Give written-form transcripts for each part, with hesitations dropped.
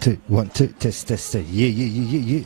two, 1, 2, test, test, test. Yeah, yeah, yeah, yeah, yeah.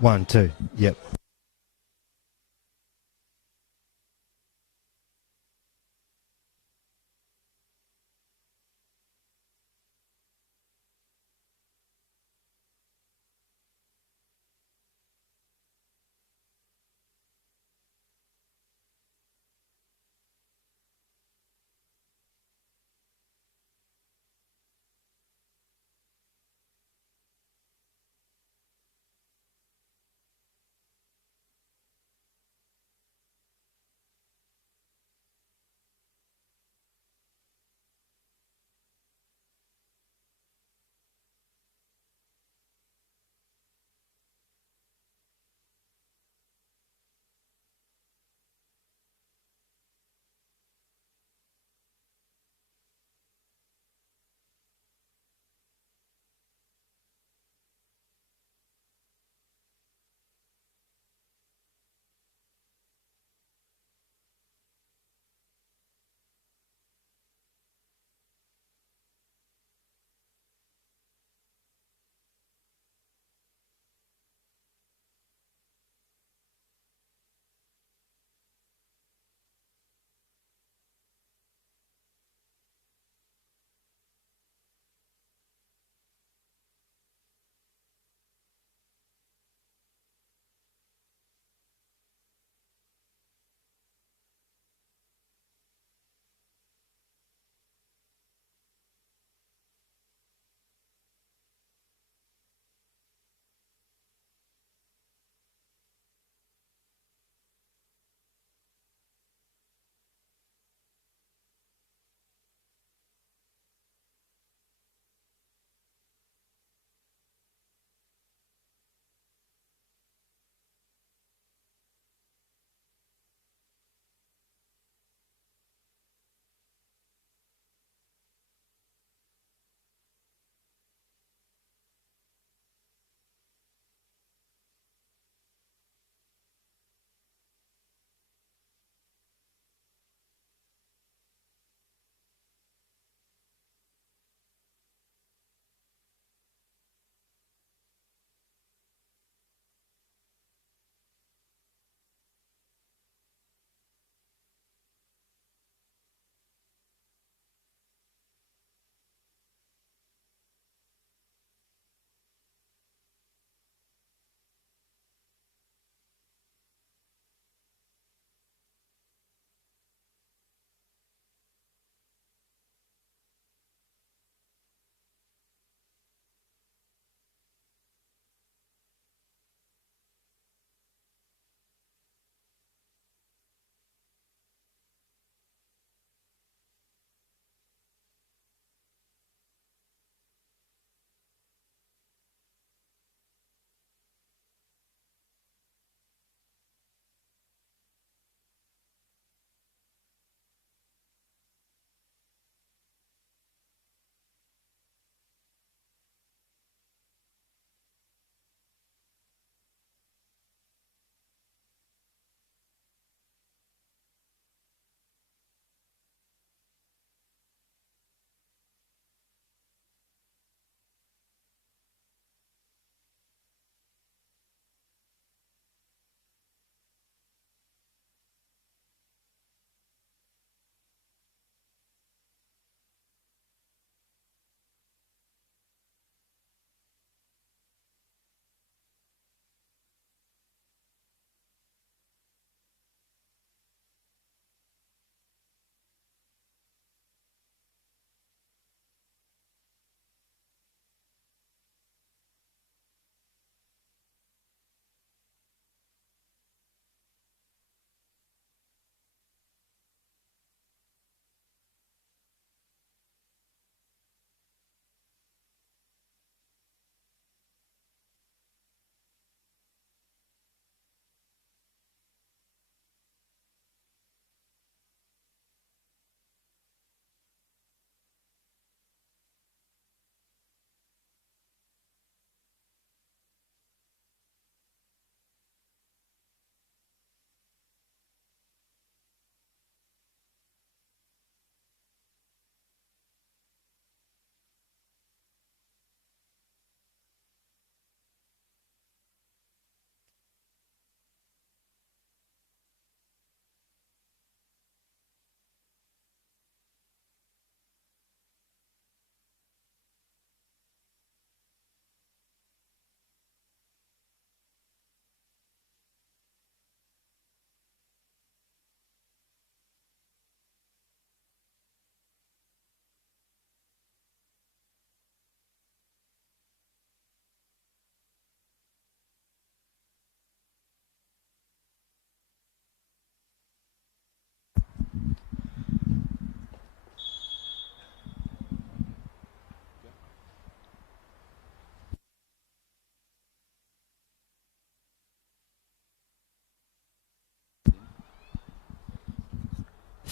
1, 2. Yep.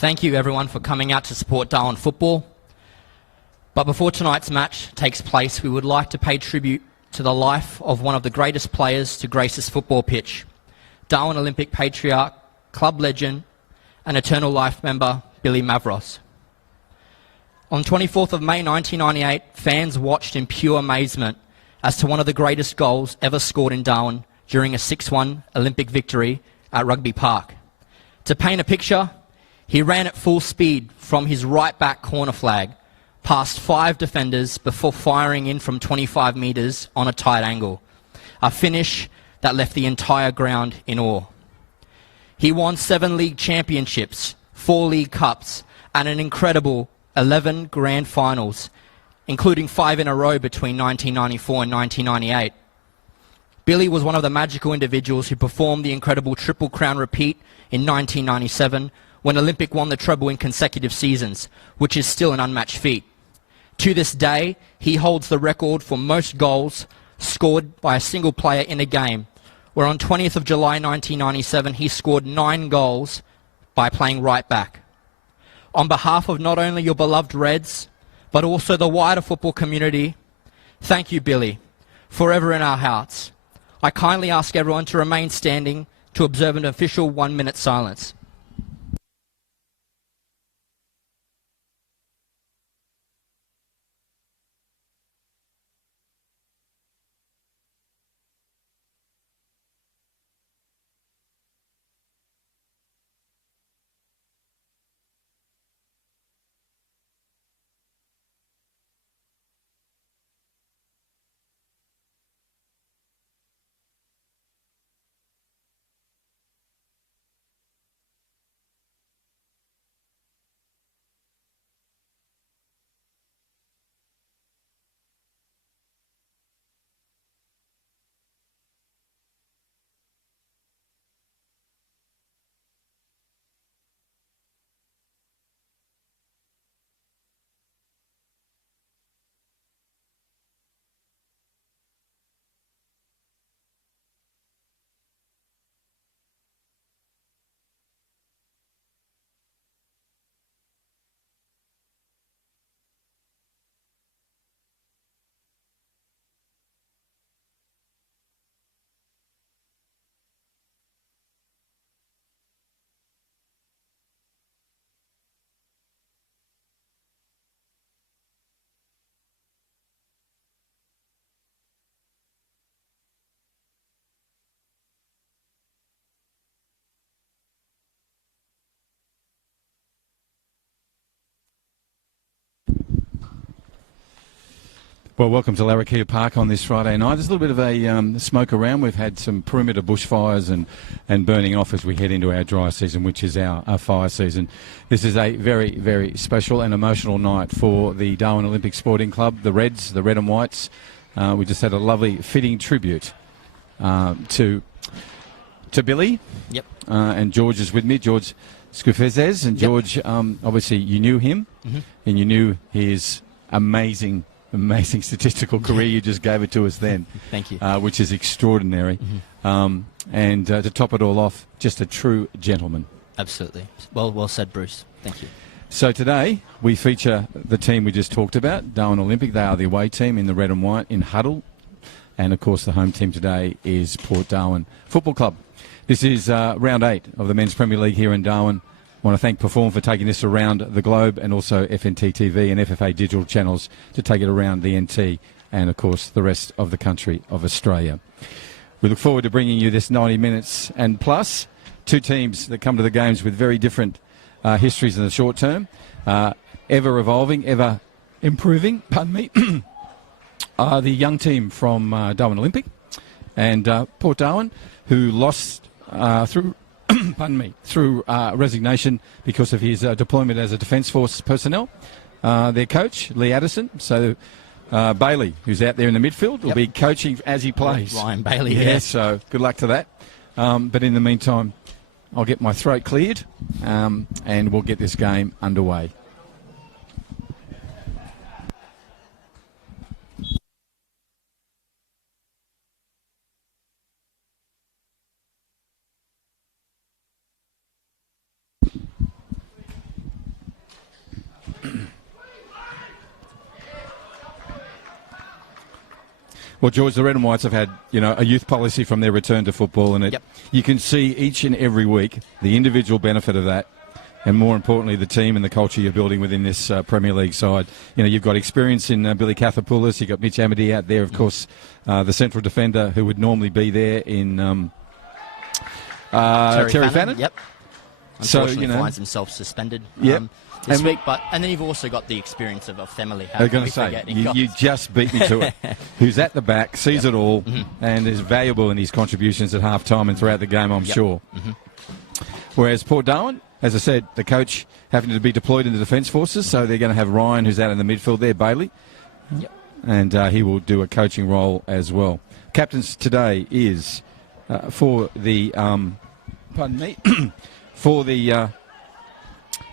Thank you everyone for coming out to support Darwin football. But before tonight's match takes place, we would like to pay tribute to the life of one of the greatest players to grace this football pitch, Darwin Olympic patriarch, club legend, and eternal life member, Billy Mavros. On 24th of May 1998, fans watched in pure amazement as to one of the greatest goals ever scored in Darwin during a 6-1 Olympic victory at Rugby Park. To paint a picture, he ran at full speed from his right back corner flag, past 5 defenders before firing in from 25 metres on a tight angle, a finish that left the entire ground in awe. He won 7 league championships, 4 league cups, and an incredible 11 grand finals, including 5 in a row between 1994 and 1998. Billy was one of the magical individuals who performed the incredible Triple Crown repeat in 1997, when Olympic won the treble in consecutive seasons, which is still an unmatched feat. To this day, he holds the record for most goals scored by a single player in a game, where on 20th of July 1997 he scored 9 goals by playing right back. On behalf of not only your beloved Reds, but also the wider football community, thank you, Billy, forever in our hearts. I kindly ask everyone to remain standing to observe an official 1-minute silence. Well, welcome to Larrakia Park on this Friday night. There's a little bit of a smoke around. We've had some perimeter bushfires and burning off as we head into our dry season, which is our fire season. This is a very, very special and emotional night for the Darwin Olympic Sporting Club, the Reds, the Red and Whites. We just had a lovely, fitting tribute to Billy. Yep. And George is with me, George Scufezes. And George, obviously you knew him, and you knew his amazing statistical career. You just gave it to us then. Thank you. Which is extraordinary. And to top it all off, just a true gentleman. Absolutely. Well said, Bruce. Thank you. So today we feature the team we just talked about, Darwin Olympic. They are the away team in the red and white in huddle. And of course the home team today is Port Darwin Football Club. This is round 8 of the Men's Premier League here in Darwin. I want to thank Perform for taking this around the globe, and also FNT TV and FFA digital channels to take it around the NT and, of course, the rest of the country of Australia. We look forward to bringing you this 90 minutes and plus. 2 teams that come to the games with very different histories in the short term, ever evolving, ever improving, pardon me, are the young team from Darwin Olympic and Port Darwin, who lost through through resignation because of his deployment as a Defence Force personnel. Their coach, Lee Addison, so Bailey, who's out there in the midfield, will be coaching as he plays. Ryan Bailey, yeah. So good luck to that. But in the meantime, I'll get my throat cleared and we'll get this game underway. Well, George, the Red and Whites have had, a youth policy from their return to football, and you can see each and every week the individual benefit of that, and more importantly, the team and the culture you're building within this Premier League side. You've got experience in Billy Cathopoulos, you've got Mitch Amity out there, of course, the central defender who would normally be there in Terry Fannin. Yep. Unfortunately, finds himself suspended. Yep. This week, and then you've also got the experience of a family. I was going to say, you just beat me to it. Who's at the back, sees it all, and is valuable in his contributions at half-time and throughout the game, I'm sure. Whereas Port Darwin, as I said, the coach having to be deployed in the Defence Forces, so they're going to have Ryan, who's out in the midfield there, Bailey, and he will do a coaching role as well. Captains today is for the, for the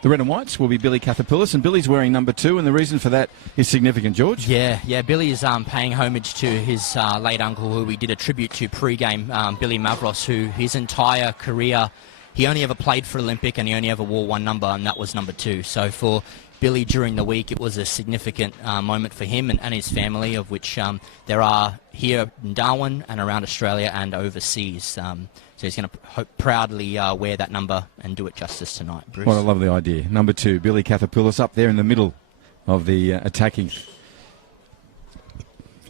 Red and Whites will be Billy Cathopoulos, and Billy's wearing number 2, and the reason for that is significant, George. Yeah, Billy is paying homage to his late uncle, who we did a tribute to pre-game, Billy Mavros, who his entire career, he only ever played for Olympic and he only ever wore one number, and that was number 2. So for Billy during the week, it was a significant moment for him and his family, of which there are here in Darwin and around Australia and overseas. So he's going to proudly wear that number and do it justice tonight, Bruce. What a lovely idea. Number 2, Billy Cathopoulos, up there in the middle of the attacking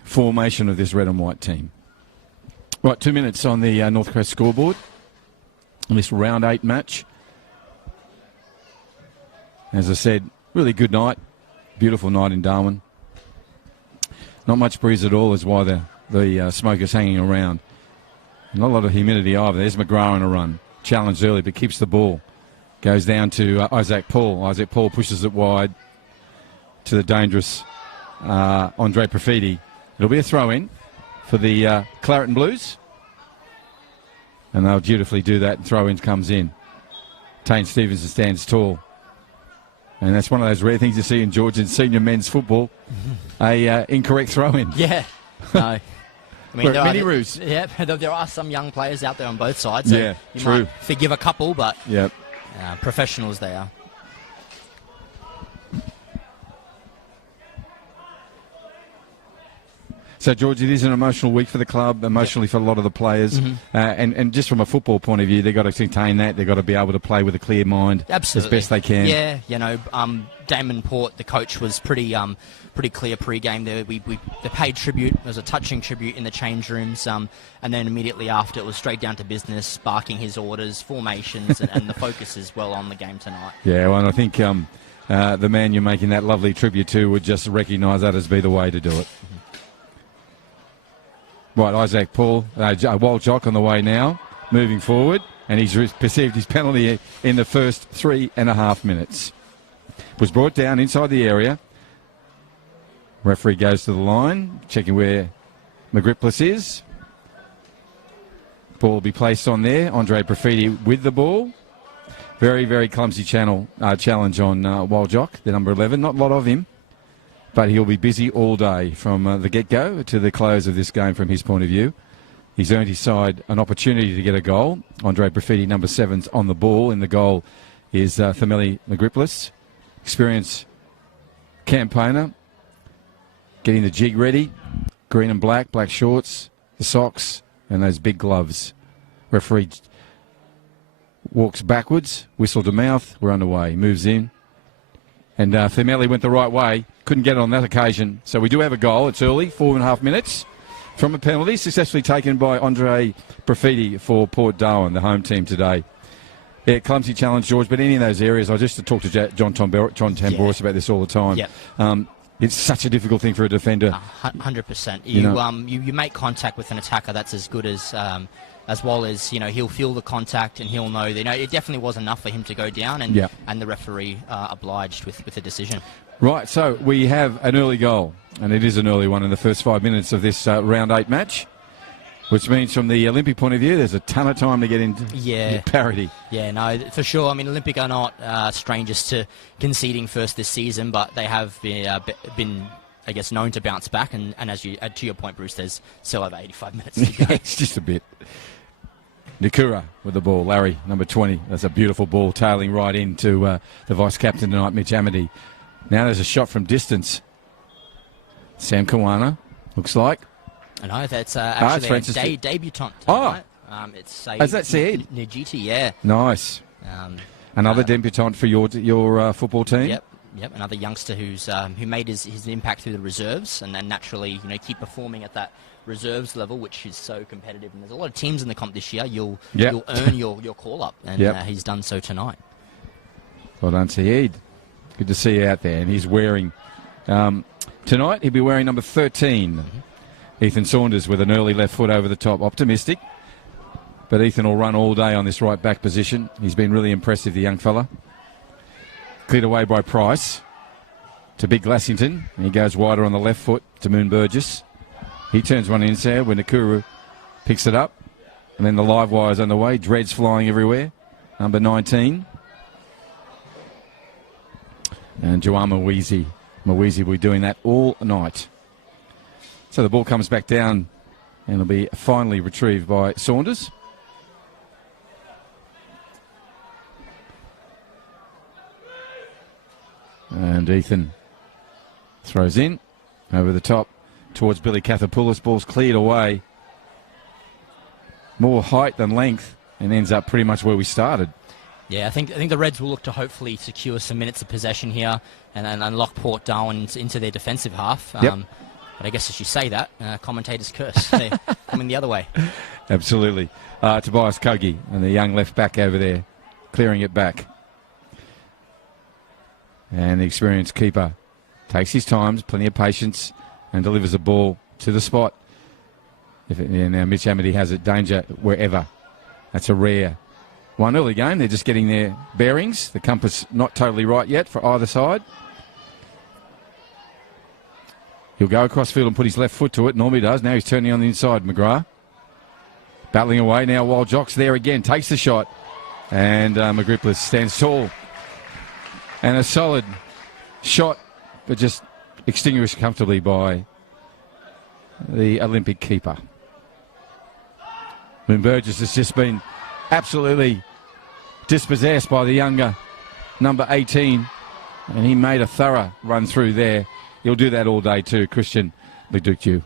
formation of this red and white team. Right, 2 minutes on the North Coast scoreboard on this round 8 match. As I said, really good night. Beautiful night in Darwin. Not much breeze at all is why the smoke is hanging around. Not a lot of humidity either. There's McGrath on a run. Challenged early, but keeps the ball. Goes down to Isaac Paul. Isaac Paul pushes it wide to the dangerous Andre Profiti. It'll be a throw-in for the Claret and Blues. And they'll dutifully do that, and throw-in comes in. Tane Stevenson stands tall. And that's one of those rare things you see in Georgian senior men's football. A incorrect throw-in. Yeah. No. I mean, many roos. Yeah, there are some young players out there on both sides. So you true. might forgive a couple, but Yep. Professionals they are. So, George, it is an emotional week for the club, emotionally for a lot of the players. And just from a football point of view, they've got to contain that. They've got to be able to play with a clear mind as best they can. Yeah, Damon Port, the coach, was pretty clear pre-game. They paid tribute. There was a touching tribute in the change rooms. And then immediately after, it was straight down to business, barking his orders, formations, and the focus is well on the game tonight. Yeah, well, and I think the man you're making that lovely tribute to would just recognise that as be the way to do it. Right, Isaac Paul, Wild Jock on the way now, moving forward, and he's perceived his penalty in the first 3.5 minutes. Was brought down inside the area. Referee goes to the line, checking where Magriplis is. Ball will be placed on there. Andre Profiti with the ball. Very, very clumsy challenge on Wild Jock, the number 11. Not a lot of him. But he'll be busy all day from the get-go to the close of this game from his point of view. He's earned his side an opportunity to get a goal. Andre Profiti, number 7's on the ball. In the goal is Themeli Magriplis. Experienced campaigner. Getting the jig ready. Green and black shorts, the socks, and those big gloves. Referee walks backwards, whistle to mouth. We're underway. Moves in. And Themeli went the right way. Couldn't get it on that occasion. So we do have a goal. It's early, 4.5 minutes from a penalty, successfully taken by Andre Profiti for Port Darwin, the home team today. Yeah, clumsy challenge, George, but any of those areas, I just talk to John Tamboris about this all the time. Yep. It's such a difficult thing for a defender. 100%. You make contact with an attacker that's as good as well as, he'll feel the contact and he'll know that, it definitely was enough for him to go down, and the referee obliged with the decision. Right, so we have an early goal, and it is an early one in the first 5 minutes of this round 8 match, which means from the Olympic point of view, there's a ton of time to get into parity. Yeah, no, for sure. I mean, Olympic are not strangers to conceding first this season, but they have been I guess, known to bounce back, and as you add to your point, Bruce, there's still over 85 minutes to go. It's just a bit. Nikura with the ball. Larry, number 20. That's a beautiful ball, tailing right into the vice-captain tonight, Mitch Amity. Now there's a shot from distance. Sam Kawana, looks like. I know that's actually Francis a debutant. Oh. Right? It's Is that Saeed? Njiti, yeah. Nice. Another debutant for your football team? Yep, another youngster who made his impact through the reserves and then naturally keep performing at that reserves level, which is so competitive. And there's a lot of teams in the comp this year. You'll earn your call up, and he's done so tonight. Well done, Saeed. Good to see you out there. And he's wearing tonight. He'll be wearing number 13. Ethan Saunders with an early left foot over the top. Optimistic. But Ethan will run all day on this right back position. He's been really impressive, the young fella. Cleared away by Price to Big Glassington. He goes wider on the left foot to Moon Burgess. He turns one inside when Nakuru picks it up. And then the live wire's underway. Dreads flying everywhere. Number 19. And Joanne Mawezi will be doing that all night. So the ball comes back down and it'll be finally retrieved by Saunders. And Ethan throws in over the top towards Billy Kathapoulos. Ball's cleared away. More height than length and ends up pretty much where we started. Yeah, I think the Reds will look to hopefully secure some minutes of possession here and unlock Port Darwin into their defensive half. Yep. But I guess as you say that, commentators curse. They're coming the other way. Absolutely. Tobias Kogi and the young left back over there clearing it back. And the experienced keeper takes his time, plenty of patience, and delivers the ball to the spot. Now Mitch Amity has it, danger wherever. That's a rare one early game. They're just getting their bearings. The compass not totally right yet for either side. He'll go across field and put his left foot to it. Normally does. Now he's turning on the inside. McGrath battling away now while Jock's there again. Takes the shot. And McGripplis stands tall. And a solid shot, but just extinguished comfortably by the Olympic keeper. Moon Burgess has just been absolutely dispossessed by the younger number 18. And he made a thorough run through there. He'll do that all day too, Christian Leduc.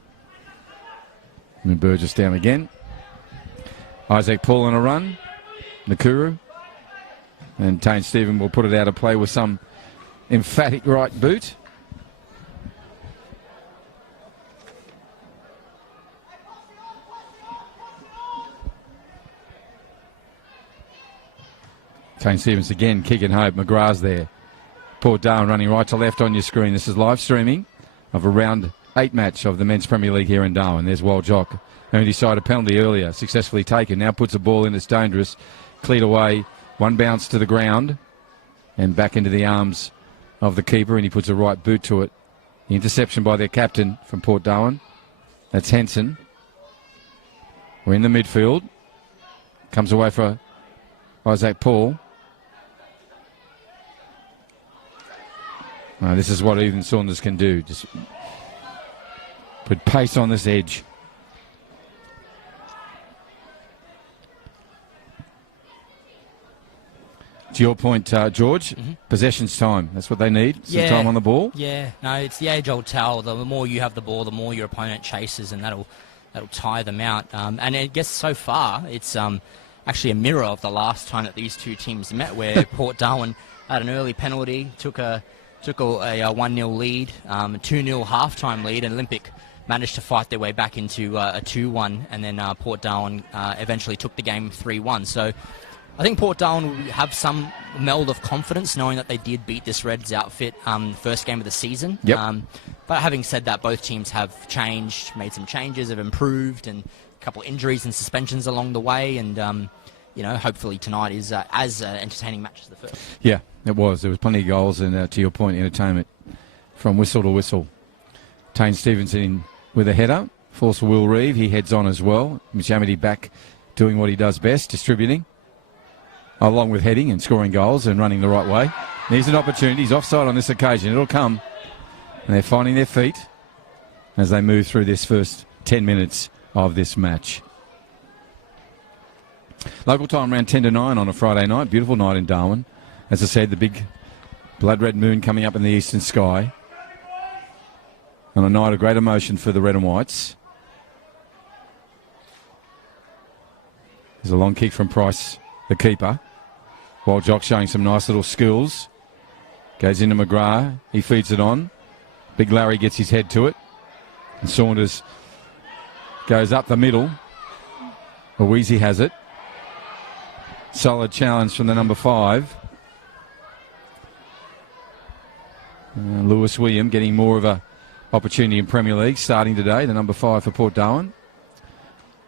Moon Burgess down again. Isaac Paul on a run. Nakuru. And Tane Stephen will put it out of play with some emphatic right boot. Tane Stevens again kicking home. McGrath's there. Port Darwin running right to left on your screen. This is live streaming of a round 8 match of the Men's Premier League here in Darwin. There's Wild Jock. Earned his side a penalty earlier. Successfully taken. Now puts a ball in. It's dangerous. Cleared away. One bounce to the ground and back into the arms of the keeper, and he puts a right boot to it. The interception by their captain from Port Darwin. That's Henson. We're in the midfield. Comes away for Isaac Paul. This is what Ethan Saunders can do. Just put pace on this edge. To your point, George, possession's time. That's what they need, some time on the ball. Yeah, no, it's the age-old tale. The more you have the ball, the more your opponent chases, and that'll tire them out. And I guess so far, it's actually a mirror of the last time that these two teams met, where Port Darwin had an early penalty, took a 1-0 lead, a 2-0 half-time lead, and Olympic managed to fight their way back into a 2-1, and then Port Darwin eventually took the game 3-1. So I think Port Darwin will have some meld of confidence knowing that they did beat this Reds outfit first game of the season. Yep. But having said that, both teams have changed, made some changes, have improved, and a couple of injuries and suspensions along the way. And, hopefully tonight is as entertaining match as the first. Yeah, it was. There was plenty of goals and, to your point, entertainment from whistle to whistle. Tane Stevenson with a header. Force Will Reeve. He heads on as well. Mitch Amity back doing what he does best, distributing, along with heading and scoring goals and running the right way. There's an opportunity. He's offside on this occasion. It'll come. And they're finding their feet as they move through this first 10 minutes of this match. Local time around 10 to 9 on a Friday night. Beautiful night in Darwin. As I said, the big blood red moon coming up in the eastern sky. On a night of great emotion for the red and whites. There's a long kick from Price, the keeper. While Jock showing some nice little skills. Goes into McGrath. He feeds it on. Big Larry gets his head to it. And Saunders goes up the middle. Louisi has it. Solid challenge from the number 5. Lewis William getting more of a opportunity in Premier League starting today, the number 5 for Port Darwin.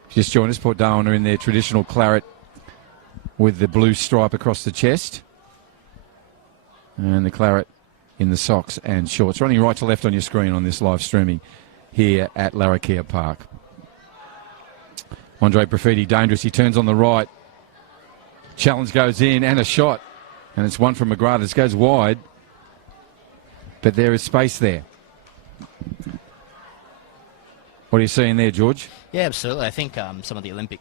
Just joined us, Port Darwin are in their traditional claret with the blue stripe across the chest. And the claret in the socks and shorts. Running right to left on your screen on this live streaming here at Larrakia Park. Andre Profiti, dangerous. He turns on the right. Challenge goes in and a shot. And it's one from McGrath. This goes wide. But there is space there. What are you seeing there, George? Yeah, absolutely. I think some of the Olympic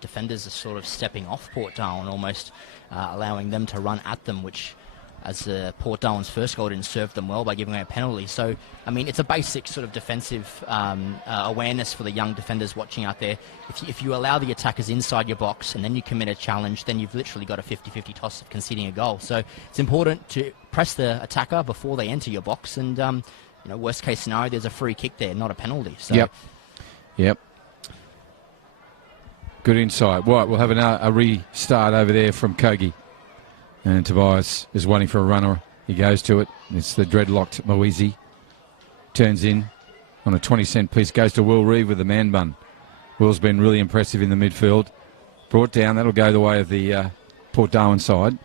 defenders are sort of stepping off Port Darwin, almost allowing them to run at them, which, as Port Darwin's first goal, didn't serve them well by giving away a penalty. So, I mean, it's a basic sort of defensive awareness for the young defenders watching out there. If you allow the attackers inside your box and then you commit a challenge, then you've literally got a 50-50 toss of conceding a goal. So it's important to press the attacker before they enter your box. And, worst case scenario, there's a free kick there, not a penalty. So. Yep. Good insight. Right, we'll have a restart over there from Kogi. And Tobias is waiting for a runner. He goes to it. It's the dreadlocked Moeasy. Turns in on a 20-cent piece. Goes to Will Reeve with the man bun. Will's been really impressive in the midfield. Brought down. That'll go the way of the Port Darwin side.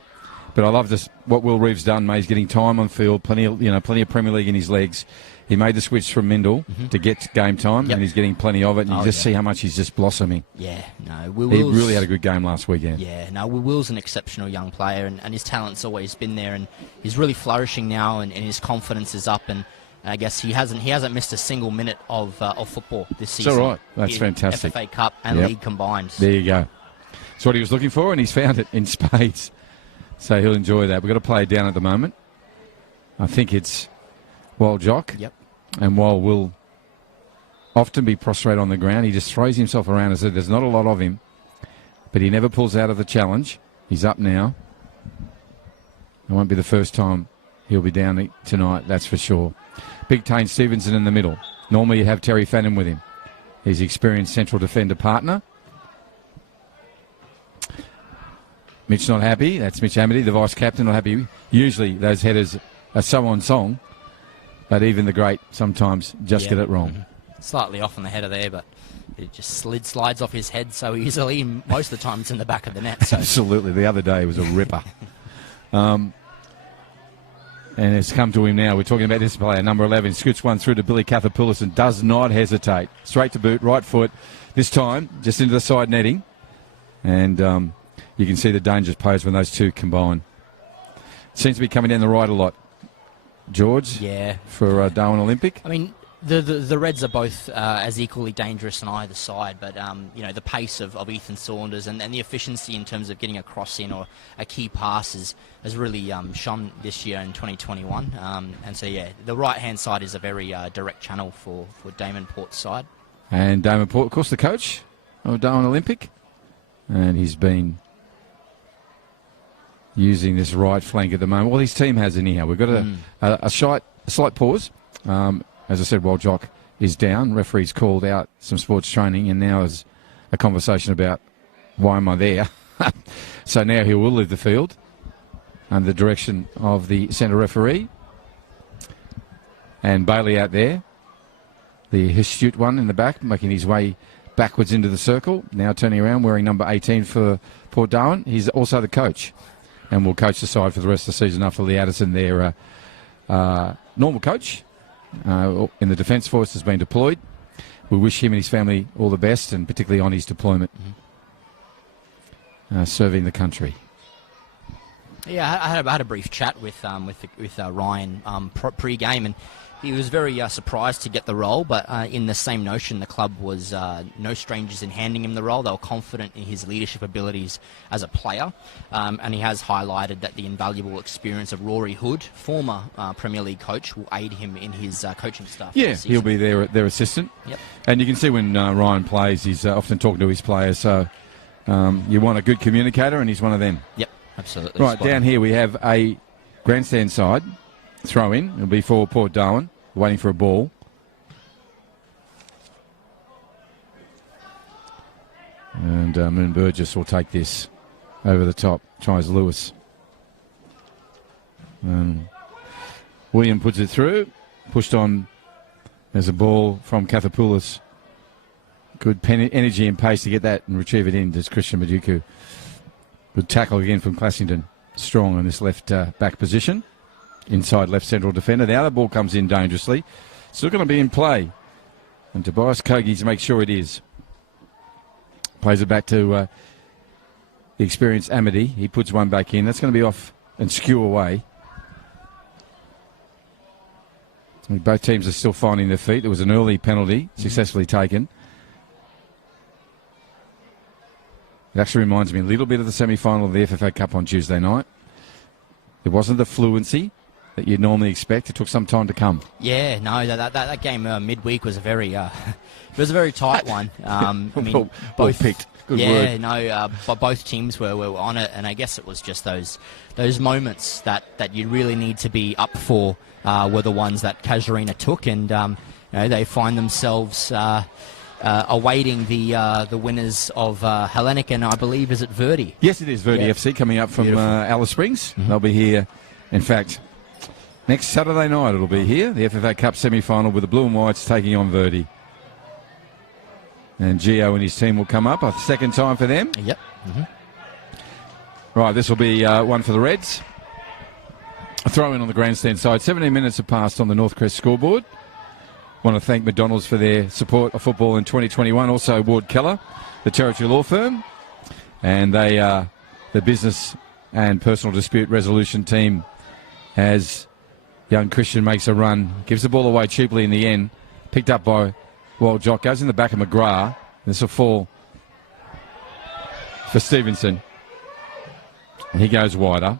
But I love this. What Will Reeve's done, mate. He's getting time on field. Plenty of Premier League in his legs. He made the switch from Mindle to get game time, and he's getting plenty of it. And you see how much he's just blossoming. Yeah, no, he really had a good game last weekend. Yeah, no, Will's an exceptional young player, and his talent's always been there, and he's really flourishing now, and his confidence is up, and I guess he hasn't missed a single minute of football this season. It's all right. That's fantastic. FFA Cup and League combined. There you go. That's what he was looking for, and he's found it in spades. So he'll enjoy that. We've got to play it down at the moment. I think it's Wild Jock. Yep. And while will often be prostrate on the ground, he just throws himself around. As I said, there's not a lot of him, but he never pulls out of the challenge. He's up now. It won't be the first time he'll be down tonight, that's for sure. Big Tane Stevenson in the middle. Normally you have Terry Fannin with him. He's experienced central defender partner. Mitch not happy. That's Mitch Amity, the vice-captain, not happy. Usually those headers are so on song. But even the great sometimes just get it wrong. Slightly off on the header there, but it just slides off his head so easily. Most of the time it's in the back of the net. So. Absolutely. The other day it was a ripper. And it's come to him now. We're talking about this player, number 11. Scoots one through to Billy Cathapoulis and does not hesitate. Straight to boot, right foot. This time, just into the side netting. And you can see the dangers posed when those two combine. Seems to be coming down the right a lot. George, for Darwin Olympic. I mean, the Reds are both as equally dangerous on either side, but the pace of Ethan Saunders and the efficiency in terms of getting a cross in or a key pass has really shone this year in 2021. And so the right hand side is a very direct channel for Damon Port's side. And Damon Port, of course, the coach of Darwin Olympic, and he's been using this right flank at the moment. Well, his team has anyhow. We've got a slight pause. As I said, while Jock is down, referee's called out some sports training, and now is a conversation about why am I there. So now he will leave the field under the direction of the centre referee. And Bailey out there, the astute one in the back, making his way backwards into the circle. Now turning around, wearing number 18 for Port Darwin. He's also the coach, and will coach the side for the rest of the season after Lee Addison, their normal coach in the Defence Force, has been deployed. We wish him and his family all the best, and particularly on his deployment, serving the country. Yeah, I had a brief chat with Ryan pre-game, and he was very surprised to get the role, but in the same notion, the club was no strangers in handing him the role. They were confident in his leadership abilities as a player, and he has highlighted that the invaluable experience of Rory Hood, former Premier League coach, will aid him in his coaching staff. Yeah, he'll be their assistant. Yep. And you can see when Ryan plays, he's often talking to his players, so You want a good communicator, and he's one of them. Yep, absolutely. Right, down here we have a grandstand side throw-in. It'll be for Port Darwin, waiting for a ball. And Moon Burgess will take this over the top. Tries Lewis. William puts it through. Pushed on. There's a ball from Kathapoulis. Good energy and pace to get that and retrieve it in. There's Christian Maduku. Good tackle again from Classington. Strong in this left back position. Inside left central defender. Now the ball comes in dangerously. Still going to be in play. And Tobias Kogies makes sure it is. Plays it back to the experienced Amity. He puts one back in. That's going to be off and skew away. Both teams are still finding their feet. There was an early penalty successfully taken. It actually reminds me a little bit of the semi-final of the FFA Cup on Tuesday night. It wasn't the fluency that you'd normally expect. It took some time to come. Yeah, no, that game midweek was a very it was a very tight one. I mean, both picked. Good word. But both teams were on it, and I guess it was just those moments that you really need to be up for were the ones that Casuarina took, and they find themselves awaiting the winners of Hellenic, and I believe is it Verdi? Yes, it is Verdi FC coming up from Alice Springs. Mm-hmm. They'll be here. In fact, next Saturday night it'll be here, the FFA Cup semi-final with the Blue and Whites taking on Verdi. And Gio and his team will come up. A second time for them. Yep. Mm-hmm. Right, this will be one for the Reds. A throw in on the grandstand side. 17 minutes have passed on the Northcrest scoreboard. Want to thank McDonald's for their support of football in 2021. Also Ward Keller, the Territory Law Firm. And they are the business and personal dispute resolution team as young Christian makes a run. Gives the ball away cheaply in the end. Picked up by Wild Jock. Goes in the back of McGrath. This will fall for Stevenson. He goes wider.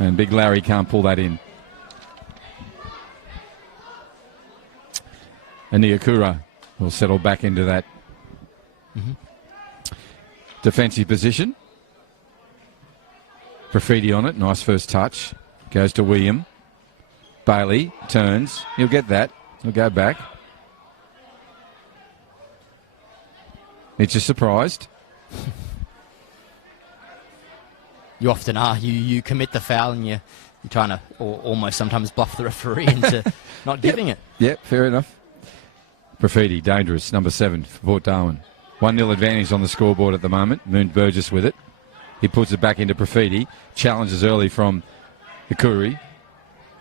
And Big Larry can't pull that in. And Niakura will settle back into that defensive position. Graffiti on it. Nice first touch. Goes to William. Bailey turns. He'll get that. He'll go back. It's just surprised. You often are. You commit the foul and you're trying to almost sometimes bluff the referee into not giving it. Yep, fair enough. Graffiti, dangerous, number 7 for Port Darwin. 1-0 advantage on the scoreboard at the moment. Moon Burgess with it. He puts it back into Graffiti. Challenges early from Ikuri.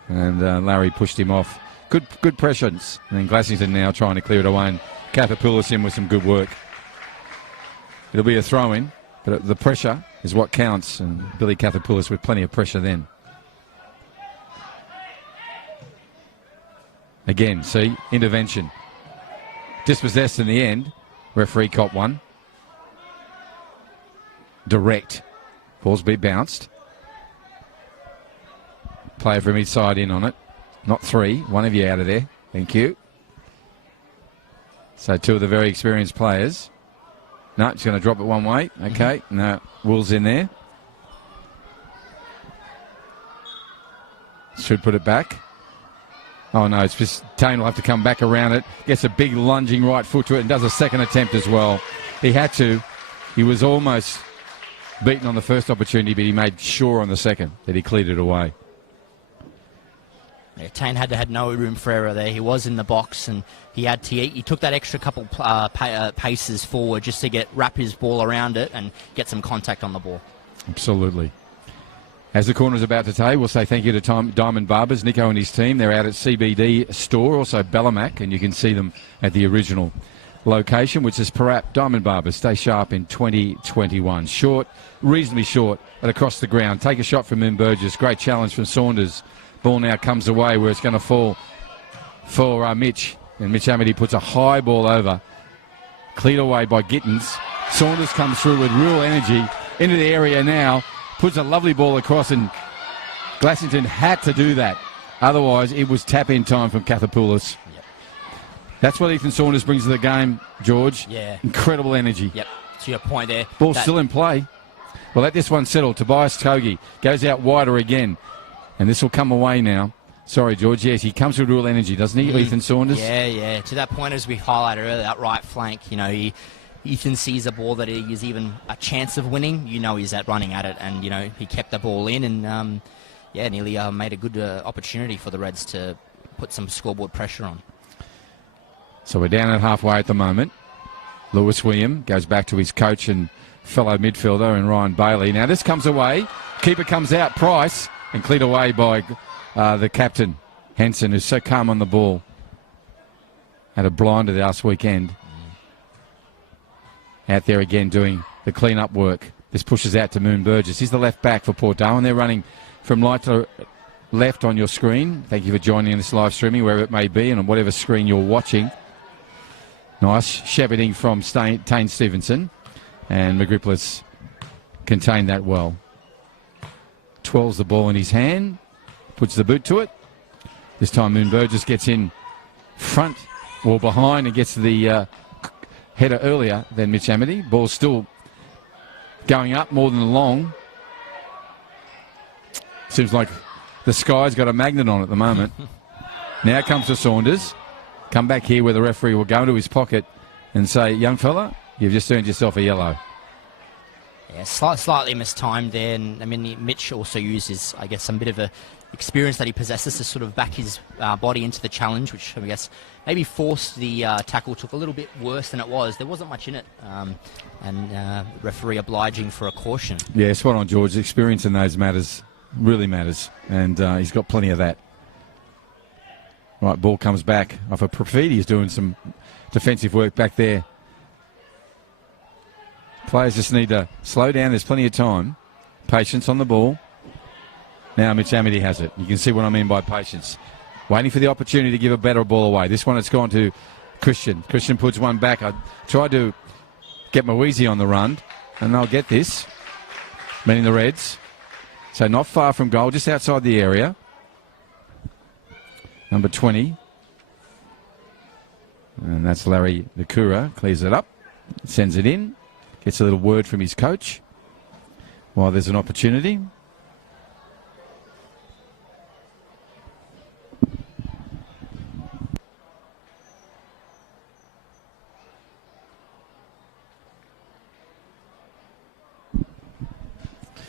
And Larry pushed him off. Good presence. And then Glassington now trying to clear it away. And Kathapoulis in with some good work. It'll be a throw-in, but the pressure is what counts. And Billy Kathapoulis with plenty of pressure then. Again, see, intervention. Dispossessed in the end. Referee caught one. Direct. Ball's been bounced. Player from each side in on it. Not 3. One of you out of there. Thank you. So 2 of the very experienced players. No, it's going to drop it one way. Okay. No, Will's in there. Should put it back. Oh, no, it's just Tane will have to come back around it. Gets a big lunging right foot to it and does a second attempt as well. He had to. He was almost beaten on the first opportunity, but he made sure on the second that he cleared it away. Yeah, Tane had no room for error there. He was in the box and he took that extra couple paces forward just to wrap his ball around it and get some contact on the ball. Absolutely. As the corner's about to take, we'll say thank you to Diamond Barbers, Nico and his team. They're out at CBD store, also Bellamac, and you can see them at the original location, which is Parap Diamond Barbers. Stay sharp in 2021. Short, reasonably short, but across the ground. Take a shot from Moon Burgess. Great challenge from Saunders. Ball now comes away where it's going to fall for Mitch. And Mitch Amity puts a high ball over. Cleared away by Gittins. Saunders comes through with real energy into the area now. Puts a lovely ball across, and Glassington had to do that. Otherwise, it was tap-in time from Kathapoulis. Yep. That's what Ethan Saunders brings to the game, George. Yeah. Incredible energy. Yep. to your point there. Ball's still in play. Well, let this one settle. Tobias Togi goes out wider again. And this will come away now. Sorry, George. Yes, he comes with real energy, doesn't he, Ethan Saunders? Yeah. To that point, as we highlighted earlier, that right flank, Ethan sees a ball that he is even a chance of winning. He's running at it, and, he kept the ball in and, nearly made a good opportunity for the Reds to put some scoreboard pressure on. So we're down at halfway at the moment. Lewis William goes back to his coach and fellow midfielder and Ryan Bailey. Now this comes away. Keeper comes out, Price, and cleared away by the captain, Henson, who's so calm on the ball. Had a blinder last weekend. Out there again doing the clean-up work. This pushes out to Moon Burgess. He's the left back for Port Darwin. They're running from right to left on your screen. Thank you for joining this live streaming, wherever it may be, and on whatever screen you're watching. Nice shepherding from Tane Stevenson. And Magripplis contained that well. Twirls the ball in his hand. Puts the boot to it. This time Moon Burgess gets in front or behind and gets to the header earlier than Mitch Amity. Ball's still going up more than long. Seems like the sky's got a magnet on at the moment. Now comes to Saunders. Come back here where the referee will go into his pocket and say, young fella, you've just earned yourself a yellow. Yeah, slightly mistimed there. And Mitch also uses, some bit of a experience that he possesses to sort of back his body into the challenge, which I guess maybe forced the tackle to look a little bit worse than it was. There wasn't much in it, and referee obliging for a caution. Yeah, spot on, George. Experience in those matters really matters, and he's got plenty of that. Right, ball comes back off a Profiti. He's doing some defensive work back there. Players just need to slow down. There's plenty of time. Patience on the ball. Now Mitch Amity has it. You can see what I mean by patience. Waiting for the opportunity to give a better ball away. This one it's gone to Christian. Christian puts one back. I tried to get Mawezi on the run, and they'll get this, meaning the Reds. So not far from goal, just outside the area. Number 20. And that's Larry Nakura. Clears it up. Sends it in. Gets a little word from his coach while there's an opportunity.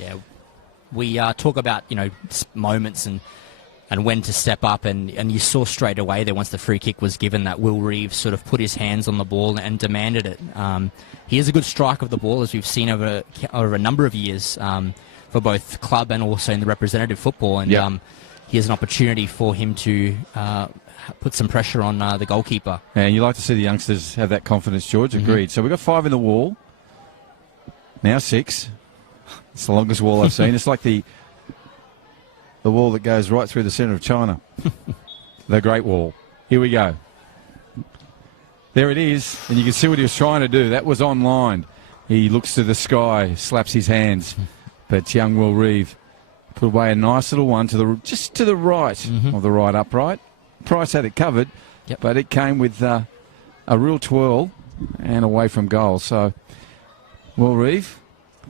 Yeah, we talk about, moments and when to step up, and you saw straight away there once the free kick was given that Will Reeves sort of put his hands on the ball and demanded it. He is a good striker of the ball, as we've seen over a number of years for both club and also in the representative football, and he has an opportunity for him to put some pressure on the goalkeeper. And you like to see the youngsters have that confidence, George. Agreed. So we've got 5 in the wall. Now 6. It's the longest wall I've seen. It's like the wall that goes right through the centre of China. The Great Wall. Here we go. There it is. And you can see what he was trying to do. That was online. He looks to the sky, slaps his hands. But young Will Reeve put away a nice little one just to the right of the right upright. Price had it covered, but it came with a real twirl and away from goal. So Will Reeve,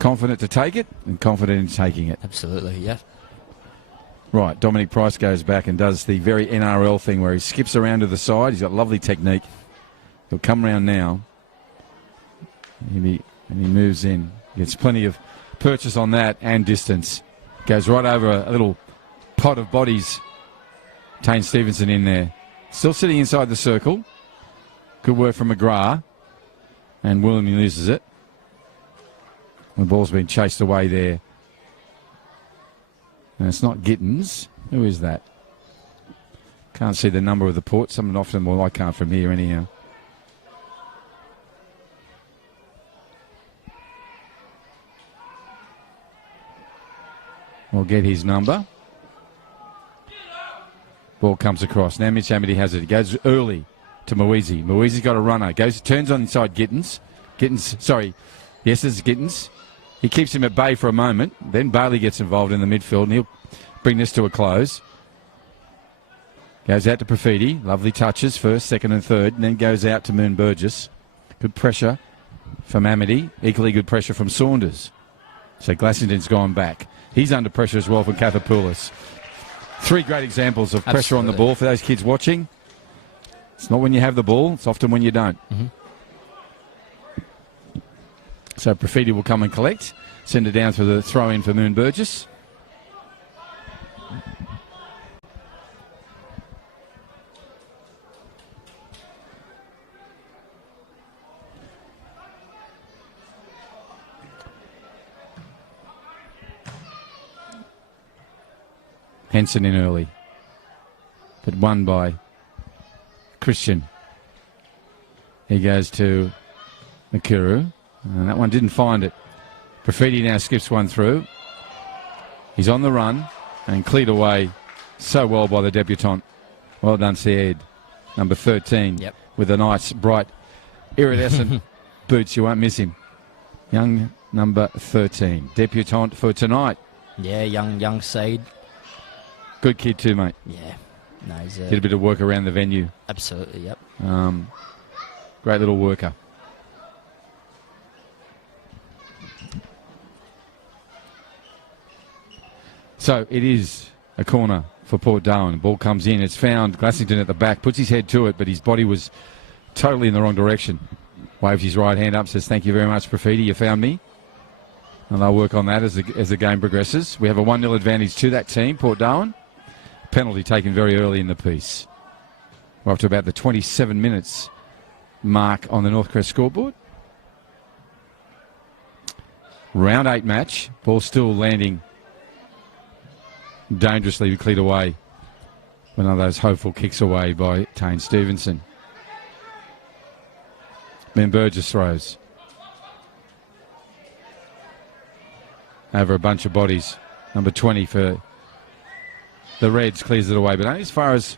confident to take it and confident in taking it. Absolutely, yeah. Right, Dominic Price goes back and does the very NRL thing where he skips around to the side. He's got lovely technique. He'll come around now. And he moves in. Gets plenty of purchase on that and distance. Goes right over a little pot of bodies. Tane Stevenson in there. Still sitting inside the circle. Good work from McGrath. And William loses it. The ball's been chased away there. And it's not Gittins. Who is that? Can't see the number of the port. Someone often, well, I can't from here anyhow. We'll get his number. Ball comes across. Now Mitch Amity has it. He goes early to Mawezi. Mawezi's got a runner. Turns on inside Gittins. Yes, it's Gittins. He keeps him at bay for a moment. Then Bailey gets involved in the midfield, and he'll bring this to a close. Goes out to Profiti. Lovely touches, first, second and third, and then goes out to Moon Burgess. Good pressure from Amity. Equally good pressure from Saunders. So Glassington's gone back. He's under pressure as well from Kathapoulis. 3 great examples of pressure on the ball for those kids watching. It's not when you have the ball, it's often when you don't. So Profiti will come and collect. Send it down for the throw-in for Moon Burgess. Henson in early, but won by Christian. He goes to Makuru, and that one didn't find it. Profiti now skips one through. He's on the run and cleared away so well by the debutant. Well done, Syed, number 13, with a nice, bright, iridescent boots. You won't miss him. Young number 13, debutant for tonight. Yeah, young Syed. Good kid too, mate. Yeah. No, did a bit of work around the venue. Absolutely, yep. Great little worker. So it is a corner for Port Darwin. Ball comes in. It's found Glassington at the back. Puts his head to it, but his body was totally in the wrong direction. Waves his right hand up, says, thank you very much, Profiti. You found me. And they'll work on that as the game progresses. We have a 1-0 advantage to that team, Port Darwin. Penalty taken very early in the piece. We're up to about the 27 minutes mark on the Northcrest scoreboard. Round 8 match. Ball still landing dangerously, cleared away. One of those hopeful kicks away by Tane Stevenson. Then Burgess throws. Over a bunch of bodies. Number 20 for the Reds clears it away, but only as far as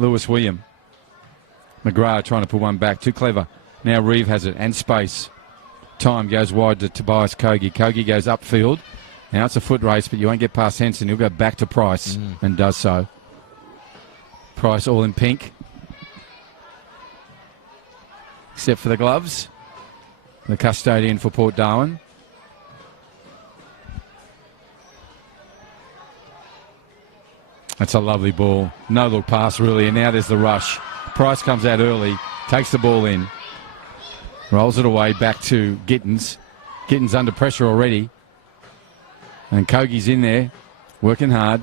Lewis William. McGrath trying to put one back. Too clever. Now Reeve has it and space. Time goes wide to Tobias Kogi. Kogi goes upfield. Now it's a foot race, but you won't get past Henson. He'll go back to Price and does so. Price all in pink. Except for the gloves. The custodian for Port Darwin. That's a lovely ball. No look pass, really, and now there's the rush. Price comes out early, takes the ball in, rolls it away back to Gittins. Gittins under pressure already. And Kogi's in there, working hard.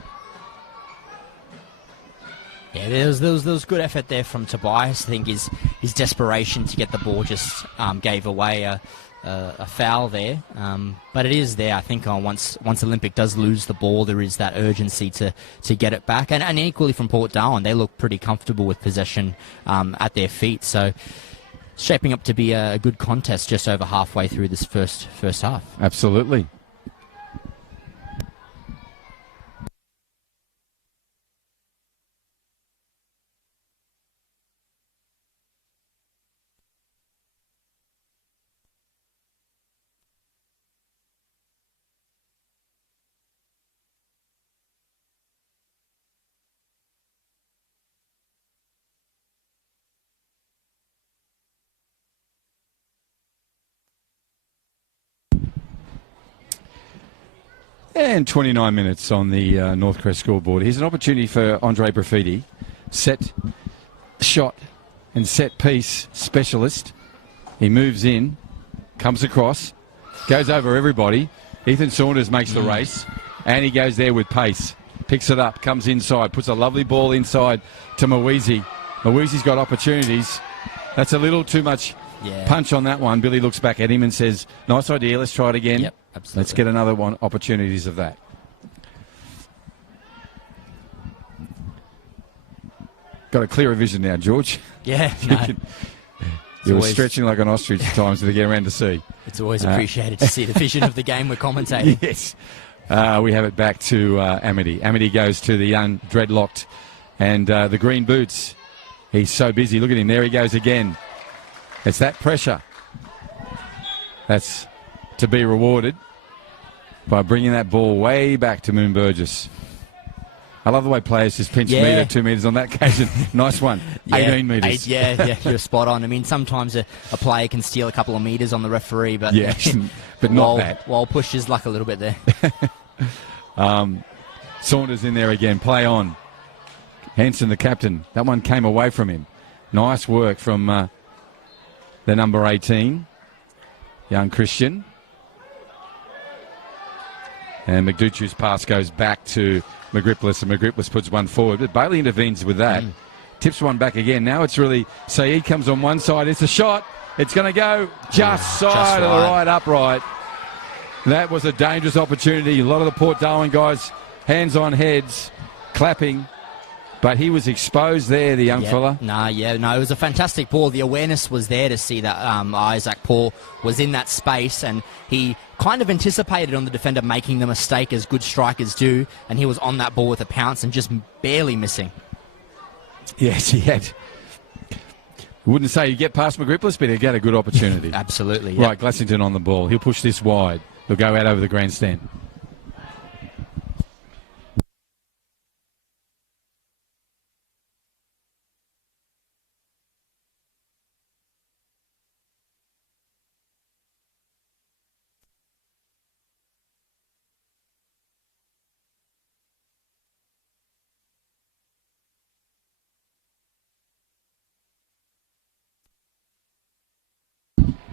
Yeah, there was good effort there from Tobias. I think his desperation to get the ball just gave away a foul there. But it is there, I think, once Olympic does lose the ball, there is that urgency to get it back. And equally from Port Darwin, they look pretty comfortable with possession at their feet. So shaping up to be a good contest just over halfway through this first half. Absolutely. And 29 minutes on the Northcrest scoreboard. Here's an opportunity for Andre Profiti. Set shot and set piece specialist. He moves in, comes across, goes over everybody. Ethan Saunders makes the race, and he goes there with pace. Picks it up, comes inside, puts a lovely ball inside to Mawezi. Mawezi's got opportunities. That's a little too much punch on that one. Billy looks back at him and says, nice idea, let's try it again. Yep. Absolutely. Let's get another one, opportunities of that. Got a clearer vision now, George. Yeah, no. You were stretching like an ostrich at times to get around to see. It's always appreciated to see the vision of the game we're commentating. Yes. We have it back to Amity. Amity goes to the young dreadlocked and the green boots. He's so busy. Look at him. There he goes again. It's that pressure. That's to be rewarded by bringing that ball way back to Moon Burgess. I love the way players just pinch Yeah. metre, 2 metres on that occasion. Nice one. 18 metres. Yeah, you're spot on. I mean, sometimes a player can steal a couple of metres on the referee, but Yeah, but not that. Wall pushed his luck a little bit there. Saunders in there again. Play on. Henson, the captain. That one came away from him. Nice work from the number 18, young Christian. And McDuchu's pass goes back to Magripplis, and Magripplis puts one forward. But Bailey intervenes with that. Tips one back again. Now it's really Saeed comes on one side. It's a shot. It's going to go just side of the right upright. That was a dangerous opportunity. A lot of the Port Darwin guys, hands on heads, clapping. But he was exposed there, the young fella. No, it was a fantastic ball. The awareness was there to see that Isaac Paul was in that space, and he kind of anticipated on the defender making the mistake as good strikers do, and he was on that ball with a pounce and just barely missing. Yes, he had. Wouldn't say you get past Magripplis, but he'd get a good opportunity. Absolutely. Yep. Right, Glassington on the ball. He'll push this wide. He'll go out over the grandstand.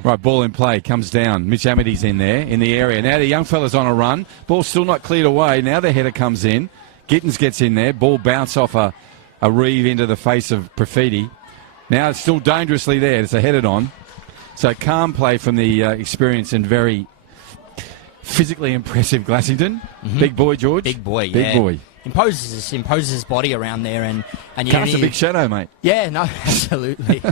Right, ball in play, comes down. Mitch Amity's in there, in the area. Now the young fella's on a run. Ball's still not cleared away. Now the header comes in. Gittins gets in there. Ball bounce off a reeve into the face of Profiti. Now it's still dangerously there. It's a headed on. So calm play from the experienced and very physically impressive Glassington. Mm-hmm. Big boy, George. Big boy, Big boy. Imposes his body around there, and Casts a big shadow, mate. Yeah, no, absolutely.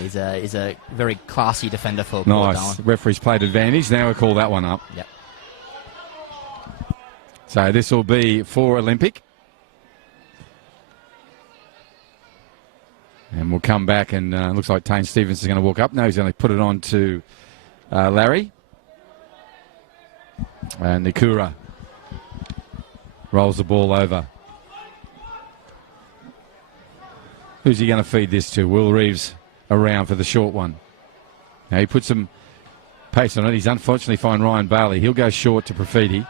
He's a very classy defender for Port Nice. Darwin. Referee's played advantage. Now we'll call that one up. Yep. So this will be for Olympic. And we'll come back, and looks like Tane Stevens is going to walk up. No, he's going to put it on to Larry. And Nikura rolls the ball over. Who's he going to feed this to? Will Reeves around for the short one. Now he puts some pace on it. He's unfortunately found Ryan Bailey. He'll go short to Profiti.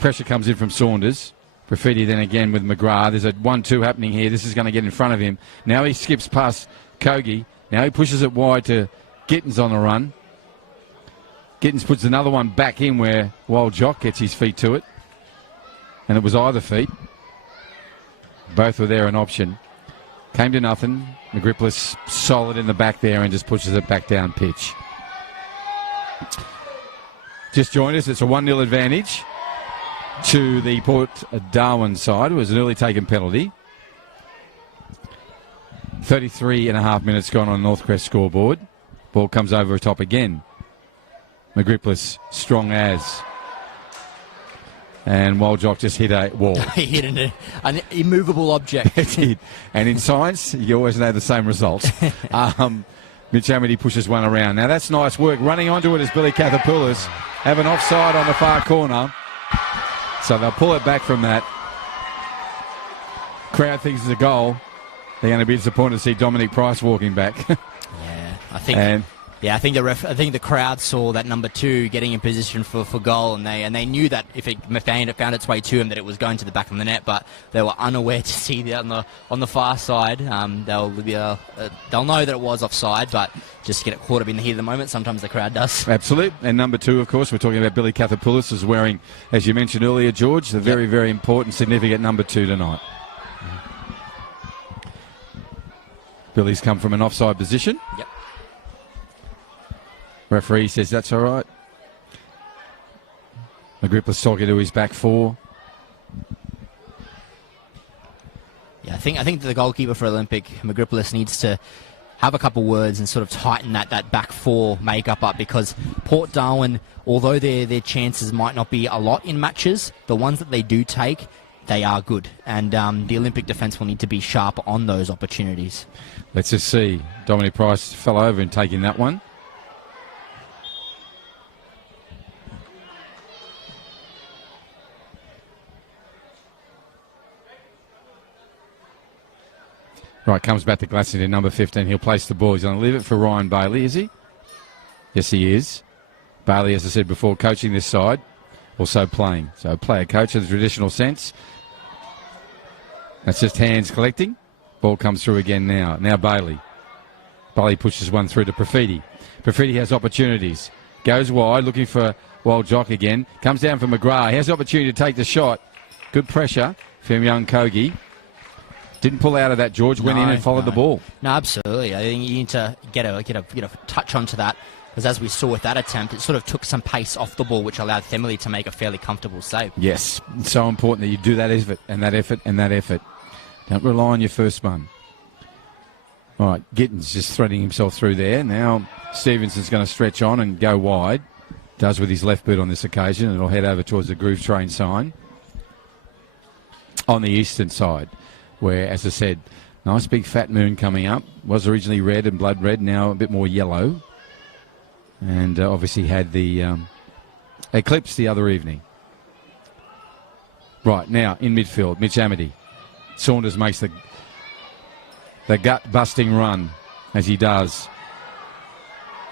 Pressure comes in from Saunders. Profiti then again with McGrath. There's a 1-2 happening here. This is going to get in front of him. Now he skips past Kogi. Now he pushes it wide to Gittins on the run. Gittins puts another one back in where Wild Jock gets his feet to it. And it was either feet. Both were there an option. Came to nothing. Magripplis solid in the back there and just pushes it back down pitch. Just joined us. It's a 1-0 advantage to the Port Darwin side. It was an early taken penalty. 33 and a half minutes gone on Northcrest scoreboard. Ball comes over the top again. Magripplis strong as. And Waldjock just hit a wall. He hit an immovable object. It did. And in science, you always know the same result. Mitch Amity pushes one around. Now that's nice work. Running onto it is Billy Cathapoulis. Have an offside on the far corner. So they'll pull it back from that. Crowd thinks it's a goal. They're going to be disappointed to see Dominic Price walking back. Yeah, I think the crowd saw that number 2 getting in position for goal, and they knew that if it found its way to him, that it was going to the back of the net. But they were unaware to see that on the far side. They'll know that it was offside, but just get it caught up in the heat of the moment. Sometimes the crowd does. Absolutely. And number 2, of course, we're talking about Billy Cathapoulis, is wearing, as you mentioned earlier, George, the very, very important, significant number 2 tonight. Billy's come from an offside position. Yep. Referee says that's all right. Magripplis talking to his back 4. Yeah, I think the goalkeeper for Olympic, Magripplis, needs to have a couple words and sort of tighten that back 4 makeup up, because Port Darwin, although their chances might not be a lot in matches, the ones that they do take, they are good. And the Olympic defence will need to be sharp on those opportunities. Let's just see. Dominic Price fell over and taking that one. Right, comes back to Glaston, number 15. He'll place the ball. He's going to leave it for Ryan Bailey, is he? Yes, he is. Bailey, as I said before, coaching this side, also playing. So player coach in the traditional sense. That's just hands collecting. Ball comes through again now. Now Bailey. Bailey pushes one through to Profiti. Profiti has opportunities. Goes wide, looking for Wild Jock again. Comes down for McGrath. He has the opportunity to take the shot. Good pressure from young Kogi. Didn't pull out of that, George. Went in and followed the ball. No, absolutely. I think you need to get a touch onto that, because as we saw with that attempt, it sort of took some pace off the ball, which allowed Themley to make a fairly comfortable save. Yes, it's so important that you do that effort and that effort and that effort. Don't rely on your first one. All right, Gittins just threading himself through there. Now Stevenson's going to stretch on and go wide. Does with his left boot on this occasion, and it'll head over towards the Groove Train sign on the eastern side, where, as I said, nice big fat moon coming up. Was originally red and blood red, now a bit more yellow. And obviously had the eclipse the other evening. Right, now in midfield, Mitch Amity. Saunders makes the gut-busting run, as he does.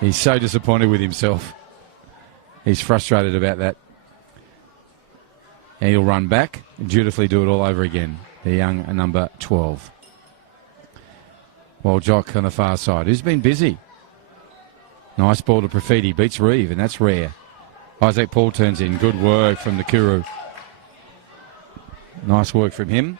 He's so disappointed with himself. He's frustrated about that. And he'll run back and dutifully do it all over again. The young number 12. Wild Jock on the far side, who's been busy. Nice ball to Profiti, beats Reeve, and that's rare. Isaac Paul turns in. Good work from Nakuru. Nice work from him.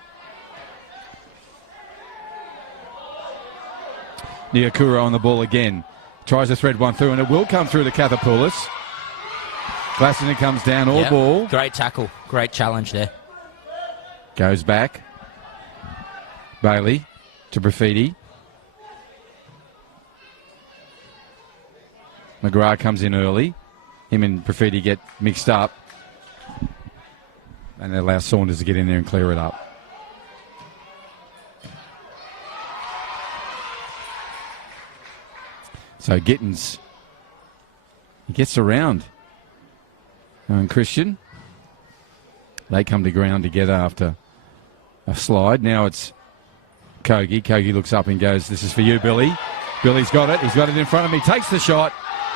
Nyakura on the ball again. Tries to thread one through, and it will come through to Kathapoulis. Glaston comes down, all ball. Great tackle. Great challenge there. Goes back. Bailey to Profiti. McGrath comes in early. Him and Profiti get mixed up. And they allow Saunders to get in there and clear it up. So Gittins, he gets around. And Christian, they come to ground together after a slide. Now it's Kogi. Kogi looks up and goes, "This is for you, Billy." Billy's got it. He's got it in front of me. Takes the shot.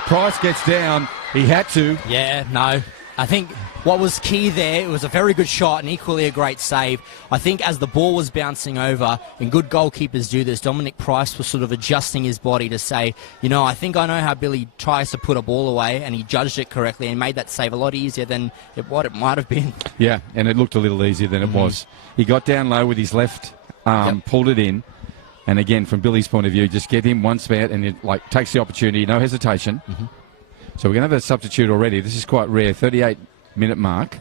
Price gets down. He had to. Yeah, no. I think what was key there, it was a very good shot and equally a great save. I think as the ball was bouncing over, and good goalkeepers do this, Dominic Price was sort of adjusting his body to say, I think I know how Billy tries to put a ball away, and he judged it correctly and made that save a lot easier than what it might have been. Yeah, and it looked a little easier than it was. He got down low with his left arm, pulled it in, and again, from Billy's point of view, just get him one spout and it takes the opportunity, no hesitation. So we're going to have a substitute already. This is quite rare, 38-minute mark.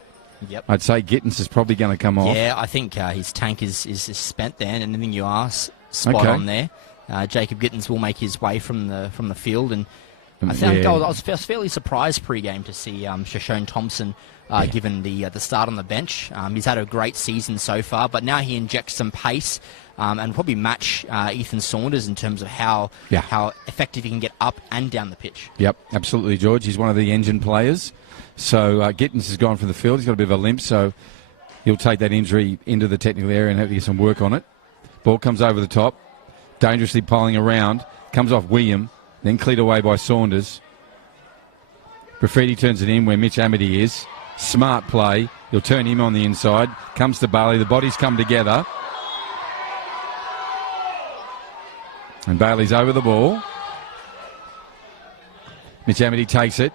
Yep. I'd say Gittins is probably going to come off. Yeah, I think his tank is spent there, and anything you ask, spot on there. Jacob Gittins will make his way from the field, and I think I was fairly surprised pre-game to see Shoshone Thompson given the start on the bench. He's had a great season so far, but now he injects some pace and probably match Ethan Saunders in terms of how effective he can get up and down the pitch. Yep, absolutely, George. He's one of the engine players. So Gittins has gone from the field. He's got a bit of a limp, so he'll take that injury into the technical area and have to get some work on it. Ball comes over the top, dangerously piling around, comes off William, then cleared away by Saunders. Profiti turns it in where Mitch Amity is. Smart play. He'll turn him on the inside. Comes to Bailey. The bodies come together. And Bailey's over the ball. Mitch Amity takes it.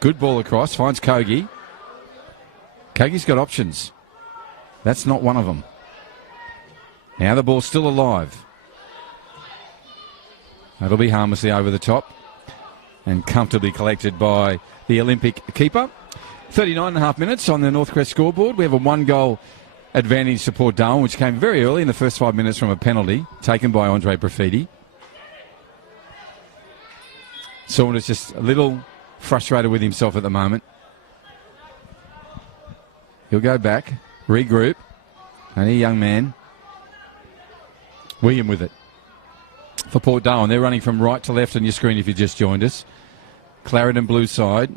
Good ball across. Finds Kogi. Kogi's got options. That's not one of them. Now the ball's still alive. That'll be harmlessly over the top and comfortably collected by the Olympic keeper. 39.5 minutes on the Northcrest scoreboard. We have a one-goal advantage to Port Darwin, which came very early in the first 5 minutes from a penalty taken by Andre Profiti. Saunders just a little frustrated with himself at the moment. He'll go back, regroup, and a young man, William with it. For Port Darwin, they're running from right to left on your screen if you just joined us. Claret and blue side,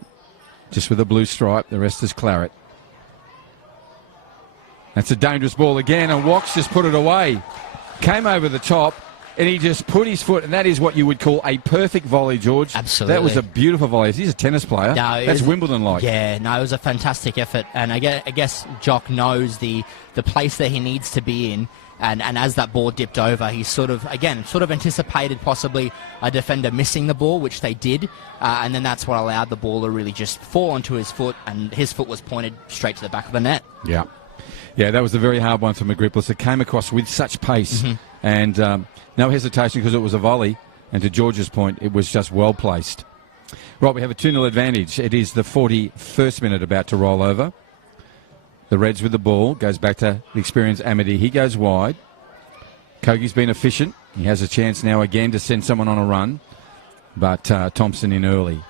just with a blue stripe. The rest is claret. That's a dangerous ball again, and Wox just put it away. came over the top, and he just put his foot, and that is what you would call a perfect volley, George. Absolutely. That was a beautiful volley. He's a tennis player. No, that's Wimbledon-like. Yeah, no, it was a fantastic effort. And I guess Jock knows the place that he needs to be in. And as that ball dipped over, he sort of anticipated possibly a defender missing the ball, which they did. And then that's what allowed the ball to really just fall onto his foot, and his foot was pointed straight to the back of the net. Yeah. Yeah, that was a very hard one for McGripplis. It came across with such pace and no hesitation because it was a volley. And to George's point, it was just well placed. Right, we have a 2-0 advantage. It is the 41st minute about to roll over. The Reds with the ball. Goes back to the experienced Amity. He goes wide. Kogi's been efficient. He has a chance now again to send someone on a run. But Thompson in early.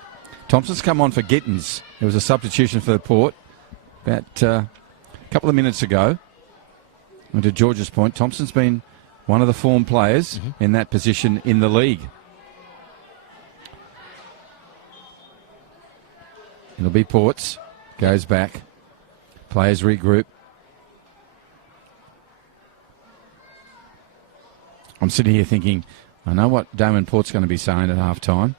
Thompson's come on for Gittins. It was a substitution for the Port about a couple of minutes ago. And to George's point, Thompson's been one of the form players in that position in the league. It'll be Ports. Goes back. Players regroup. I'm sitting here thinking, I know what Damon Port's going to be saying at half-time.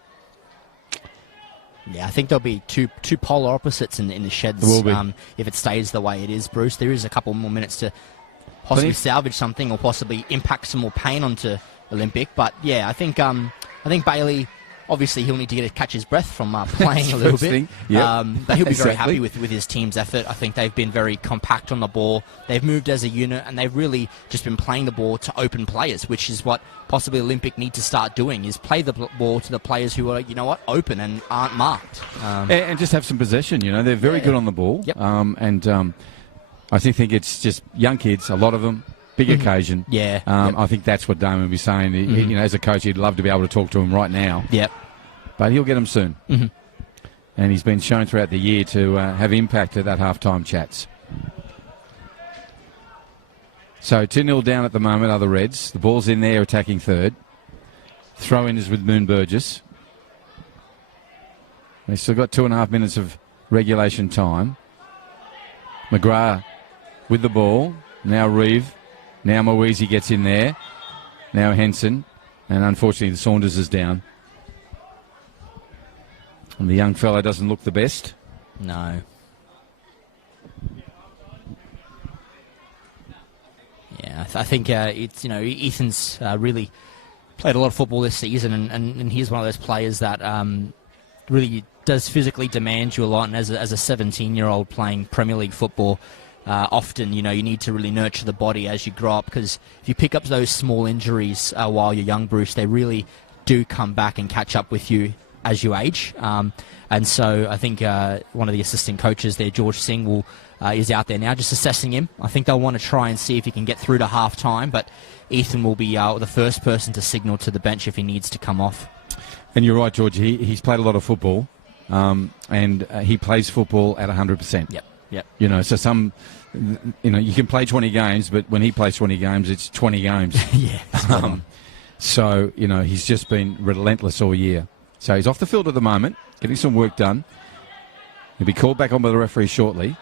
Yeah, I think there'll be two polar opposites in the sheds. There will be. If it stays the way it is, Bruce. There is a couple more minutes to possibly salvage something or possibly impact some more pain onto Olympic. But yeah, I think Bailey, obviously he'll need to catch his breath from playing a little bit. Yep. But he'll be very happy with his team's effort. I think they've been very compact on the ball. They've moved as a unit, and they've really just been playing the ball to open players, which is what possibly Olympic need to start doing, is play the ball to the players who are, open and aren't marked. And just have some possession, They're very good on the ball. Yep. I think it's just young kids, a lot of them, big occasion. Yeah. I think that's what Damon would be saying. As a coach, he'd love to be able to talk to him right now. Yep. But he'll get them soon. And he's been shown throughout the year to have impact at that halftime chats. So 2-0 down at the moment are the Reds. The ball's in there attacking third. Throw-in is with Moon Burgess. They've still got 2.5 minutes of regulation time. McGrath with the ball. Now Reeve. Now Moeasy gets in there. Now Henson. And unfortunately the Saunders is down. And the young fellow doesn't look the best. No. Yeah, I think it's Ethan's really played a lot of football this season, and he's one of those players that really does physically demand you a lot. And as a 17-year-old playing Premier League football, often you need to really nurture the body as you grow up, because if you pick up those small injuries while you're young, Bruce, they really do come back and catch up with you as you age. And so I think one of the assistant coaches there, George Singh, is out there now just assessing him. I think they'll want to try and see if he can get through to half-time, but Ethan will be the first person to signal to the bench if he needs to come off. And you're right, George. He's played a lot of football, and he plays football at 100%. Yep. So some, you can play 20 games, but when he plays 20 games, it's 20 games. Yeah. So, he's just been relentless all year. So he's off the field at the moment, getting some work done. He'll be called back on by the referee shortly.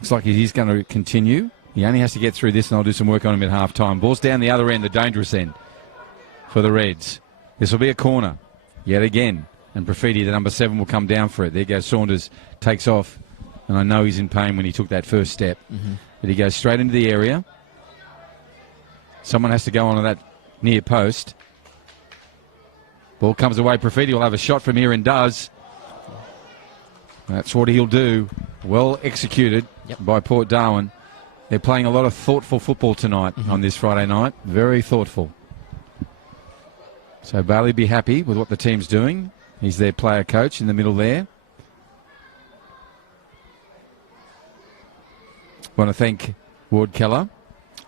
Looks like he's going to continue. He only has to get through this, and I'll do some work on him at half-time. Ball's down the other end, the dangerous end for the Reds. This will be a corner yet again. And Profiti, the number 7, will come down for it. There goes Saunders, takes off. And I know he's in pain when he took that first step. But he goes straight into the area. Someone has to go onto that near post. Ball comes away. Profiti will have a shot from here and does. That's what he'll do. Well executed by Port Darwin. They're playing a lot of thoughtful football tonight on this Friday night. Very thoughtful. So Bailey be happy with what the team's doing. He's their player coach in the middle there. Want to thank Ward Keller,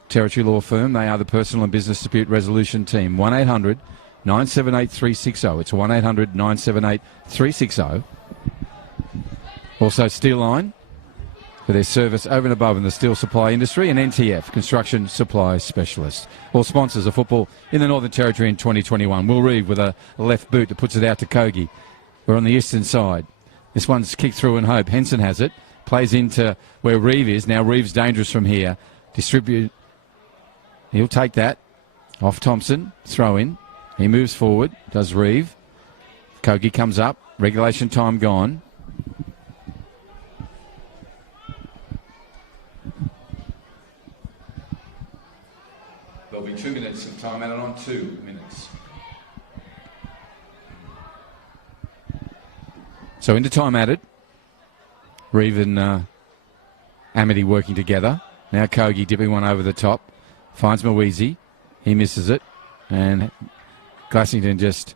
Territory Law Firm. They are the personal and business dispute resolution team. 1-800-978-360. It's 1-800-978-360. Also Steel Line for their service over and above in the steel supply industry, and NTF, Construction Supply Specialist. All sponsors of football in the Northern Territory in 2021. Will Reeve with a left boot that puts it out to Kogi. We're on the eastern side. This one's kicked through in hope. Henson has it. Plays into where Reeve is. Now Reeve's dangerous from here. Distribute He'll take that. Off Thompson. Throw in. He moves forward. Does Reeve. Kogi comes up. Regulation time gone. There'll be 2 minutes of time added on. 2 minutes. So into time added. Reeve and Amity working together. Now Kogi dipping one over the top. Finds Mweezy. He misses it. And Glassington just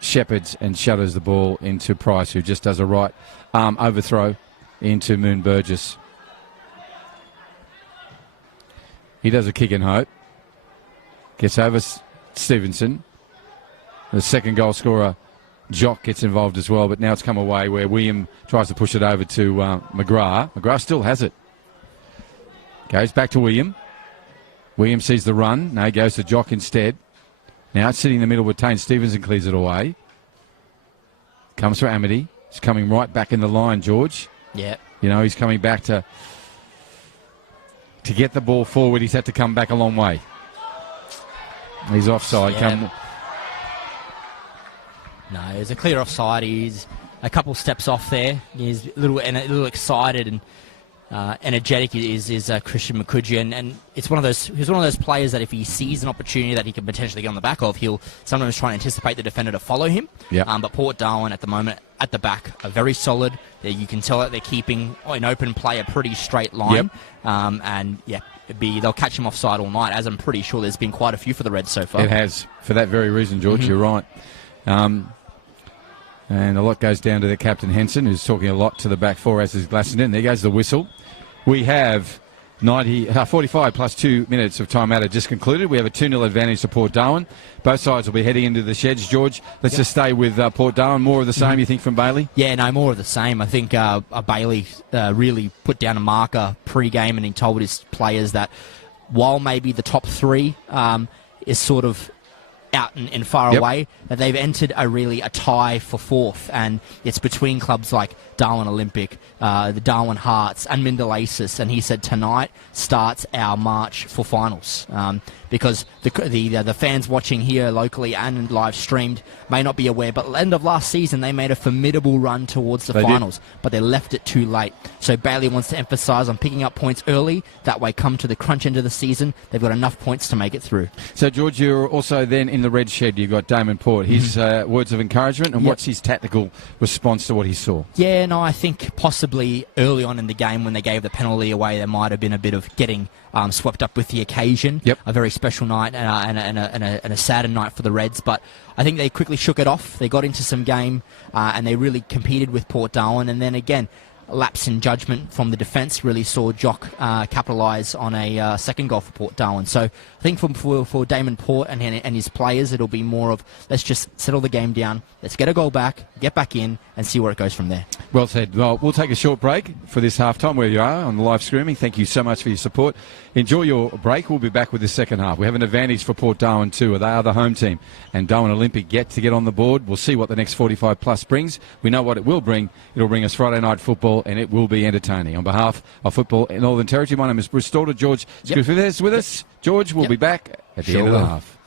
shepherds and shutters the ball into Price, who just does a right arm overthrow into Moon Burgess. He does a kick and hope. Gets over Stevenson. The second goal scorer, Jock, gets involved as well, but now it's come away where William tries to push it over to McGrath. McGrath still has it. Goes back to William. William sees the run. No, he goes to Jock instead. Now it's sitting in the middle with Tane Stevenson, clears it away. Comes for Amity. He's coming right back in the line, George. Yeah. You know, he's coming back to get the ball forward. He's had to come back a long way. He's offside. Yeah. No, there's a clear offside. He's a couple steps off there. He's a little excited and energetic is Christian Mukudji, and it's he's one of those players that if he sees an opportunity that he can potentially get on the back of, he'll sometimes try and anticipate the defender to follow him. Yeah. But Port Darwin at the moment at the back are very solid. You can tell that they're keeping in open play a pretty straight line. Yep. And yeah, they'll catch him offside all night, as I'm pretty sure there's been quite a few for the Reds so far. It has, for that very reason, George. You're right. And a lot goes down to the captain Henson, who's talking a lot to the back four, as is Glassington. There goes the whistle. We have 45 plus 2 minutes of time added just concluded. We have a 2-0 advantage to Port Darwin. Both sides will be heading into the sheds. George, let's just stay with Port Darwin. More of the same, you think, from Bailey? Yeah, no, more of the same. I think Bailey really put down a marker pre-game, and he told his players that while maybe the top three is sort of out and far away, that they've entered a tie for fourth, and it's between clubs like Darwin Olympic, the Darwin Hearts and Mindel Aces, and he said tonight starts our march for finals, because the fans watching here locally and live streamed may not be aware, but at the end of last season they made a formidable run towards the finals, but they left it too late. So Bailey wants to emphasise on picking up points early, that way come to the crunch end of the season they've got enough points to make it through. So George, you're also then in the red shed, you've got Damon Port. His words of encouragement, and what's his tactical response to what he saw? Yeah, no, I think possibly early on in the game when they gave the penalty away, there might have been a bit of getting swept up with the occasion. Yep. A very special night and a saddened night for the Reds, but I think they quickly shook it off. They got into some game and they really competed with Port Darwin, and then again, a lapse in judgment from the defence really saw Jock capitalise on a second goal for Port Darwin. So I think for Damon Port and his players, it'll be more of let's just settle the game down, let's get a goal back, get back in, and see where it goes from there. Well said. Well, we'll take a short break for this half-time where you are on the live streaming. Thank you so much for your support. Enjoy your break. We'll be back with the second half. We have an advantage for Port Darwin too. They are the home team, and Darwin Olympic yet to get on the board. We'll see what the next 45 plus brings. We know what it will bring. It'll bring us Friday night football, and it will be entertaining. On behalf of Football in Northern Territory, my name is Bruce Stalter. George Scooford is with us. George, we'll be back at the end of the half.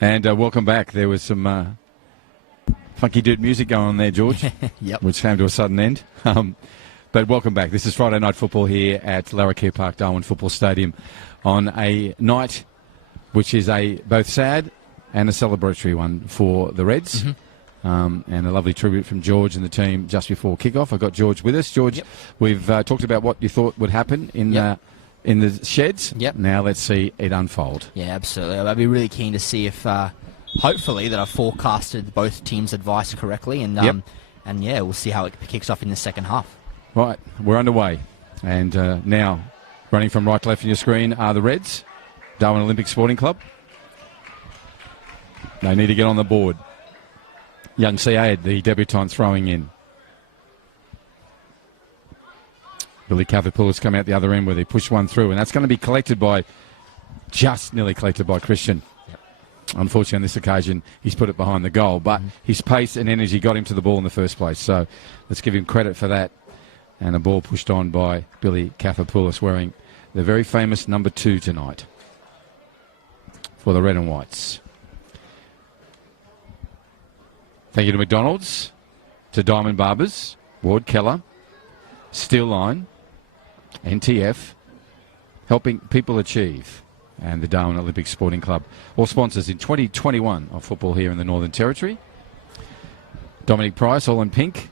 And welcome back. There was some funky dude music going on there, George, Yep. which came to a sudden end. But welcome back. This is Friday Night Football here at Larrakia Park, Darwin Football Stadium, on a night which is a both sad and a celebratory one for the Reds. And a lovely tribute from George and the team just before kickoff. I've got George with us. George, we've talked about what you thought would happen in the sheds. Now let's see it unfold. Yeah, absolutely. I'd be really keen to see if, hopefully, that I've forecasted both teams' advice correctly. And yeah, we'll see how it kicks off in the second half. Right, we're underway. And now, running from right to left on your screen are the Reds, Darwin Olympic Sporting Club. They need to get on the board. Young Syed, the debutant, throwing in. Billy Kathapoulis come out the other end where they push one through, and that's going to be collected by, just nearly collected by Christian. Unfortunately, on this occasion, he's put it behind the goal, but his pace and energy got him to the ball in the first place. So let's give him credit for that. And a ball pushed on by Billy Kathapoulis, wearing the very famous number 2 tonight for the Red and Whites. Thank you to McDonald's, to Diamond Barbers, Ward Keller, Steel Line, NTF, helping people achieve, and the Darwin Olympic Sporting Club. All sponsors in 2021 of football here in the Northern Territory. Dominic Price, all in pink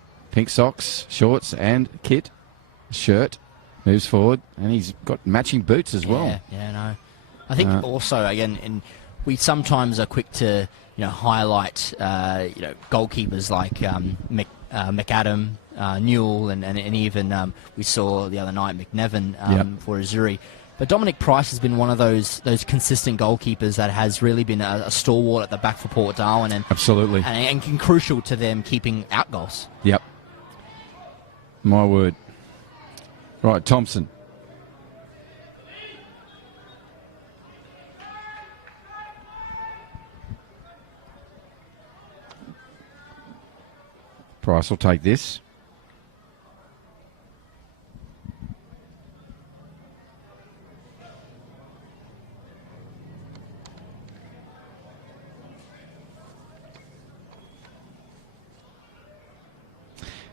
socks, shorts and kit, shirt, moves forward, and he's got matching boots as well. Yeah, no. I think also, again, we sometimes are quick to highlight goalkeepers like McAdam, Newell, and even we saw the other night McNevin for Azuri. But Dominic Price has been one of those consistent goalkeepers that has really been a stalwart at the back for Port Darwin, and absolutely, and crucial to them keeping out goals. Yep, my word. Right, Thompson. Price will take this.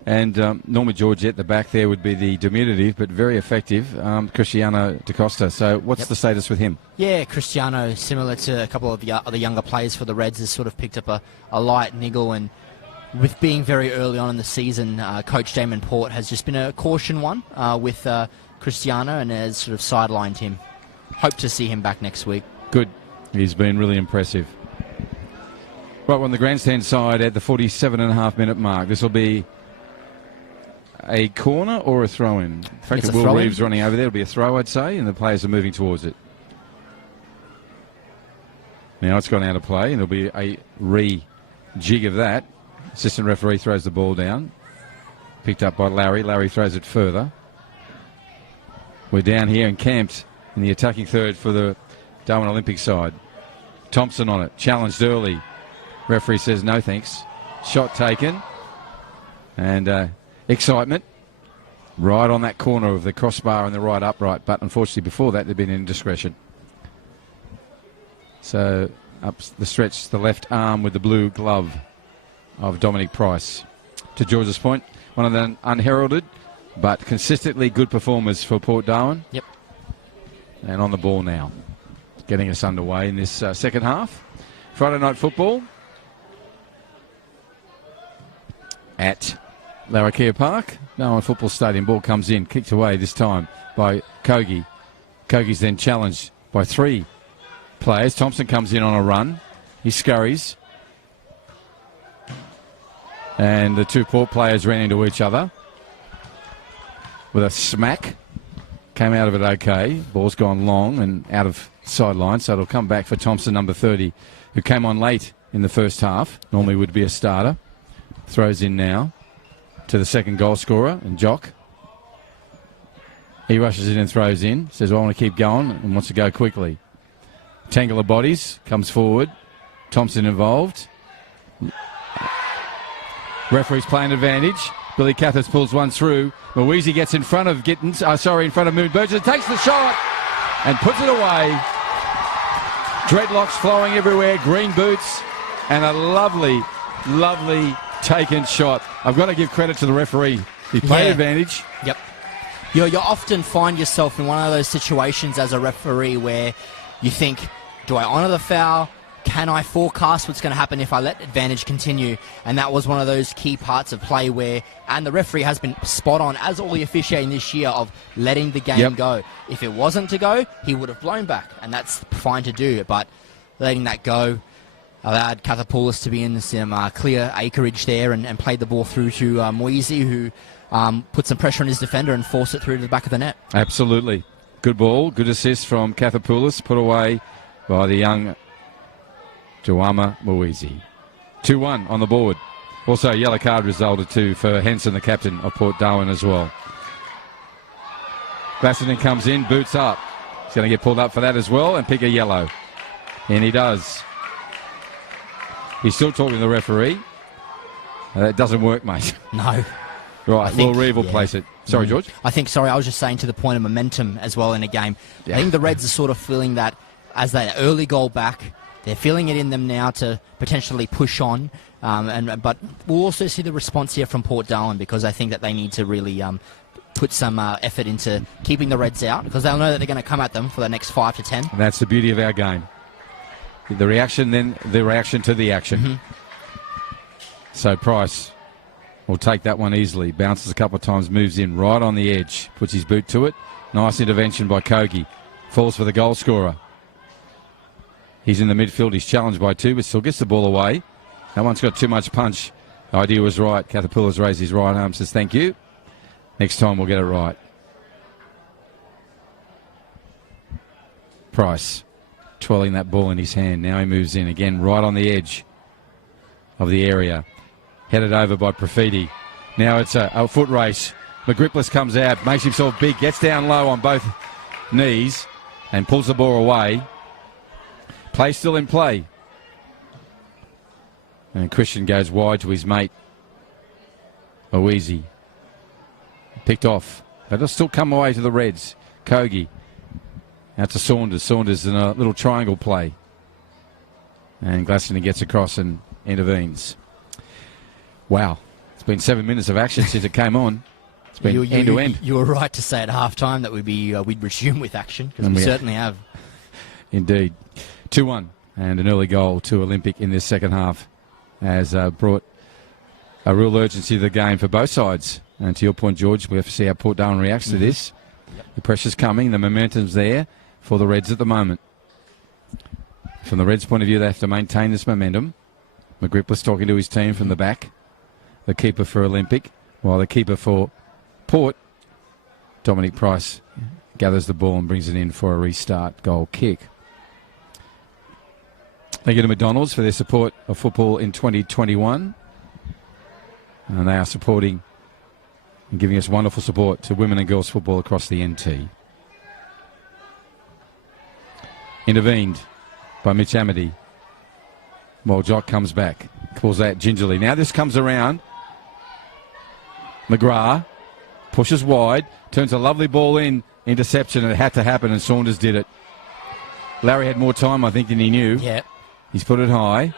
And normally George at the back there would be the diminutive, but very effective, Cristiano Da Costa. So what's the status with him? Yeah, Cristiano, similar to a couple of the other younger players for the Reds, has sort of picked up a light niggle, and with being very early on in the season, Coach Damon Port has just been a caution one with Cristiano, and has sort of sidelined him. Hope to see him back next week. Good. He's been really impressive. Right, we're on the grandstand side at the 47.5-minute mark. This will be a corner or a throw-in? In fact, Will Reeves running over there. It'll be a throw, I'd say, and the players are moving towards it. Now it's gone out of play, and there'll be a re-jig of that. Assistant referee throws the ball down. Picked up by Larry. Larry throws it further. We're down here and camped in the attacking third for the Darwin Olympic side. Thompson on it. Challenged early. Referee says no thanks. Shot taken. And excitement. Right on that corner of the crossbar and the right upright. But unfortunately before that there'd been an indiscretion. So up the stretch, the left arm with the blue glove of Dominic Price. To George's point, one of the unheralded but consistently good performers for Port Darwin. Yep. And on the ball now, getting us underway in this second half. Friday night football at Larrakia Park, Darwin Football Stadium. Ball comes in, kicked away this time by Kogi. Kogi's then challenged by 3 players. Thompson comes in on a run. He scurries. And the 2 Port players ran into each other with a smack. Came out of it okay. Ball's gone long and out of sideline, so it'll come back for Thompson, number 30, who came on late in the first half. Normally would be a starter. Throws in now to the second goal scorer, and Jock. He rushes in and throws in. Says, well, I want to keep going, and wants to go quickly. Tangle of bodies, comes forward. Thompson involved. Referee's playing advantage. Billy Cathers pulls one through. Mawezi gets in front of in front of Moon Burgess, takes the shot and puts it away. Dreadlocks flowing everywhere, green boots, and a lovely, lovely taken shot. I've got to give credit to the referee. He played advantage. Yep. You often find yourself in one of those situations as a referee where you think, do I honour the foul? Can I forecast what's going to happen if I let advantage continue? And that was one of those key parts of play where, and the referee has been spot on, as all the officiating this year, of letting the game go. If it wasn't to go, he would have blown back, and that's fine to do. But letting that go allowed Kathapoulis to be in some clear acreage there and played the ball through to Moise, who put some pressure on his defender and forced it through to the back of the net. Absolutely. Good ball, good assist from Kathapoulis, put away by the young Joama Moise. 2-1 on the board. Also, a yellow card resulted too for Henson, the captain of Port Darwin as well. Bassenden comes in, boots up. He's going to get pulled up for that as well and pick a yellow. And he does. He's still talking to the referee. That doesn't work, mate. No. Right, Will Reeve will place it. Sorry, George? I was just saying to the point of momentum as well in a game. I think the Reds are sort of feeling that as that early goal back, they're feeling it in them now to potentially push on. But we'll also see the response here from Port Darwin, because I think that they need to really put some effort into keeping the Reds out, because they'll know that they're going to come at them for the next 5 to 10. And that's the beauty of our game. The reaction, then the reaction to the action. Mm-hmm. So Price will take that one easily. Bounces a couple of times, moves in right on the edge, puts his boot to it. Nice intervention by Kogi. Falls for the goal scorer. He's in the midfield. He's challenged by 2, but still gets the ball away. That one's got too much punch. The idea was right. Kathapoulis raised his right arm, says thank you. Next time we'll get it right. Price twirling that ball in his hand. Now he moves in again, right on the edge of the area. Headed over by Profiti. Now it's a foot race. McGripplis comes out, makes himself big, gets down low on both knees and pulls the ball away. Play still in play. And Christian goes wide to his mate, Moise. Picked off. They'll still come away to the Reds. Kogi. Out to Saunders. Saunders in a little triangle play. And Glaston gets across and intervenes. Wow. It's been 7 minutes of action since it came on. It's been end to end. You were right to say at half-time that we'd resume with action, because we certainly have. Indeed. 2-1 and an early goal to Olympic in this second half has brought a real urgency to the game for both sides. And to your point, George, we have to see how Port Darwin reacts to this. Yep. The pressure's coming, the momentum's there for the Reds at the moment. From the Reds' point of view, they have to maintain this momentum. McGripplis talking to his team from the back. The keeper for Olympic, while the keeper for Port, Dominic Price, gathers the ball and brings it in for a restart goal kick. Thank you to McDonald's for their support of football in 2021. And they are supporting and giving us wonderful support to women and girls football across the NT. Intervened by Mitch Amity. While Jock comes back, pulls that gingerly. Now this comes around. McGrath pushes wide, turns a lovely ball in, interception, and it had to happen, and Saunders did it. Larry had more time, I think, than he knew. Yeah. He's put it high.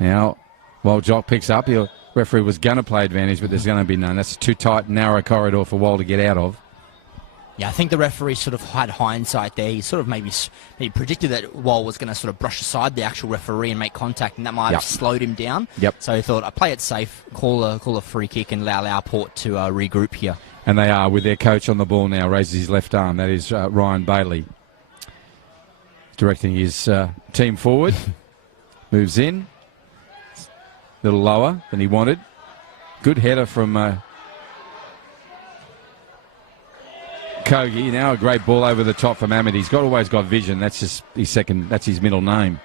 Now, while Jock picks up, the referee was going to play advantage, but there's going to be none. That's a too tight, narrow corridor for Wall to get out of. Yeah, I think the referee sort of had hindsight there. He sort of maybe predicted that Wall was going to sort of brush aside the actual referee and make contact, and that might have slowed him down. Yep. So he thought, I play it safe, call a free kick, and allow Port to regroup here. And they are, with their coach on the ball now, raises his left arm. That is Ryan Bailey. Directing his team forward. Moves in. A little lower than he wanted. Good header from Kogi. Now a great ball over the top from Amity. He's always got vision. That's just that's his middle name.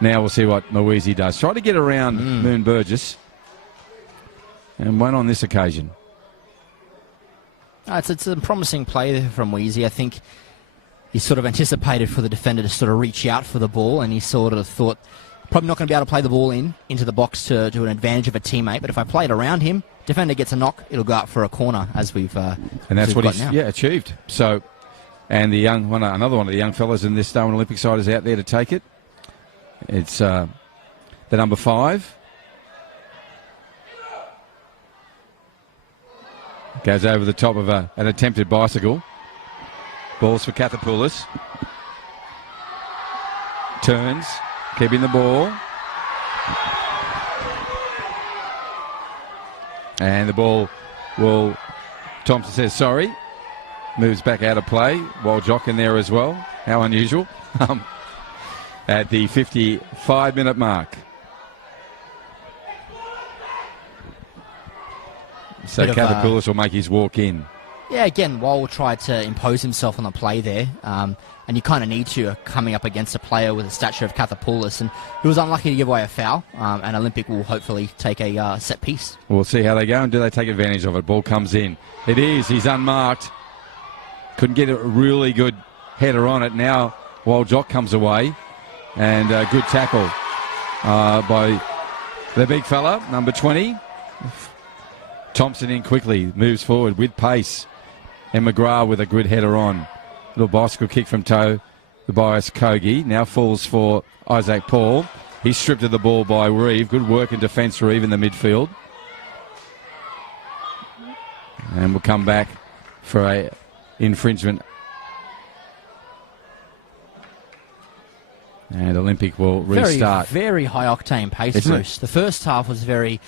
Now we'll see what Moise does. Try to get around Moon Burgess. And won on this occasion. It's a promising play from Weezy. I think he sort of anticipated for the defender to sort of reach out for the ball, and he sort of thought, probably not going to be able to play the ball into the box to an advantage of a teammate, but if I play it around him, defender gets a knock, it'll go out for a corner, as we've and that's what he's achieved. So And another one of the young fellas in this Darwin Olympic side is out there to take it. It's the number 5. Goes over the top of an attempted bicycle. Balls for Kathapoulis. Turns, keeping the ball. And the ball will... Thompson says sorry. Moves back out of play. Wild Jock in there as well. How unusual. At the 55-minute mark. So Kathapoulis will make his walk in. Yeah, again, Wall tried to impose himself on the play there, and you kind of need to coming up against a player with the stature of Kathapoulis, and he was unlucky to give away a foul, and Olympic will hopefully take a set piece. We'll see how they go, and do they take advantage of it. Ball comes in. It is. He's unmarked. Couldn't get a really good header on it. Now Wild Jock comes away, and a good tackle by the big fella, number 20. Thompson in quickly, moves forward with pace. And McGrath with a good header on. Little bicycle kick from Tobias Kogi. Now falls for Isaac Paul. He's stripped of the ball by Reeve. Good work in defence, Reeve, in the midfield. And we'll come back for a infringement. And Olympic will restart. Very high-octane pace, Bruce. The first half was very...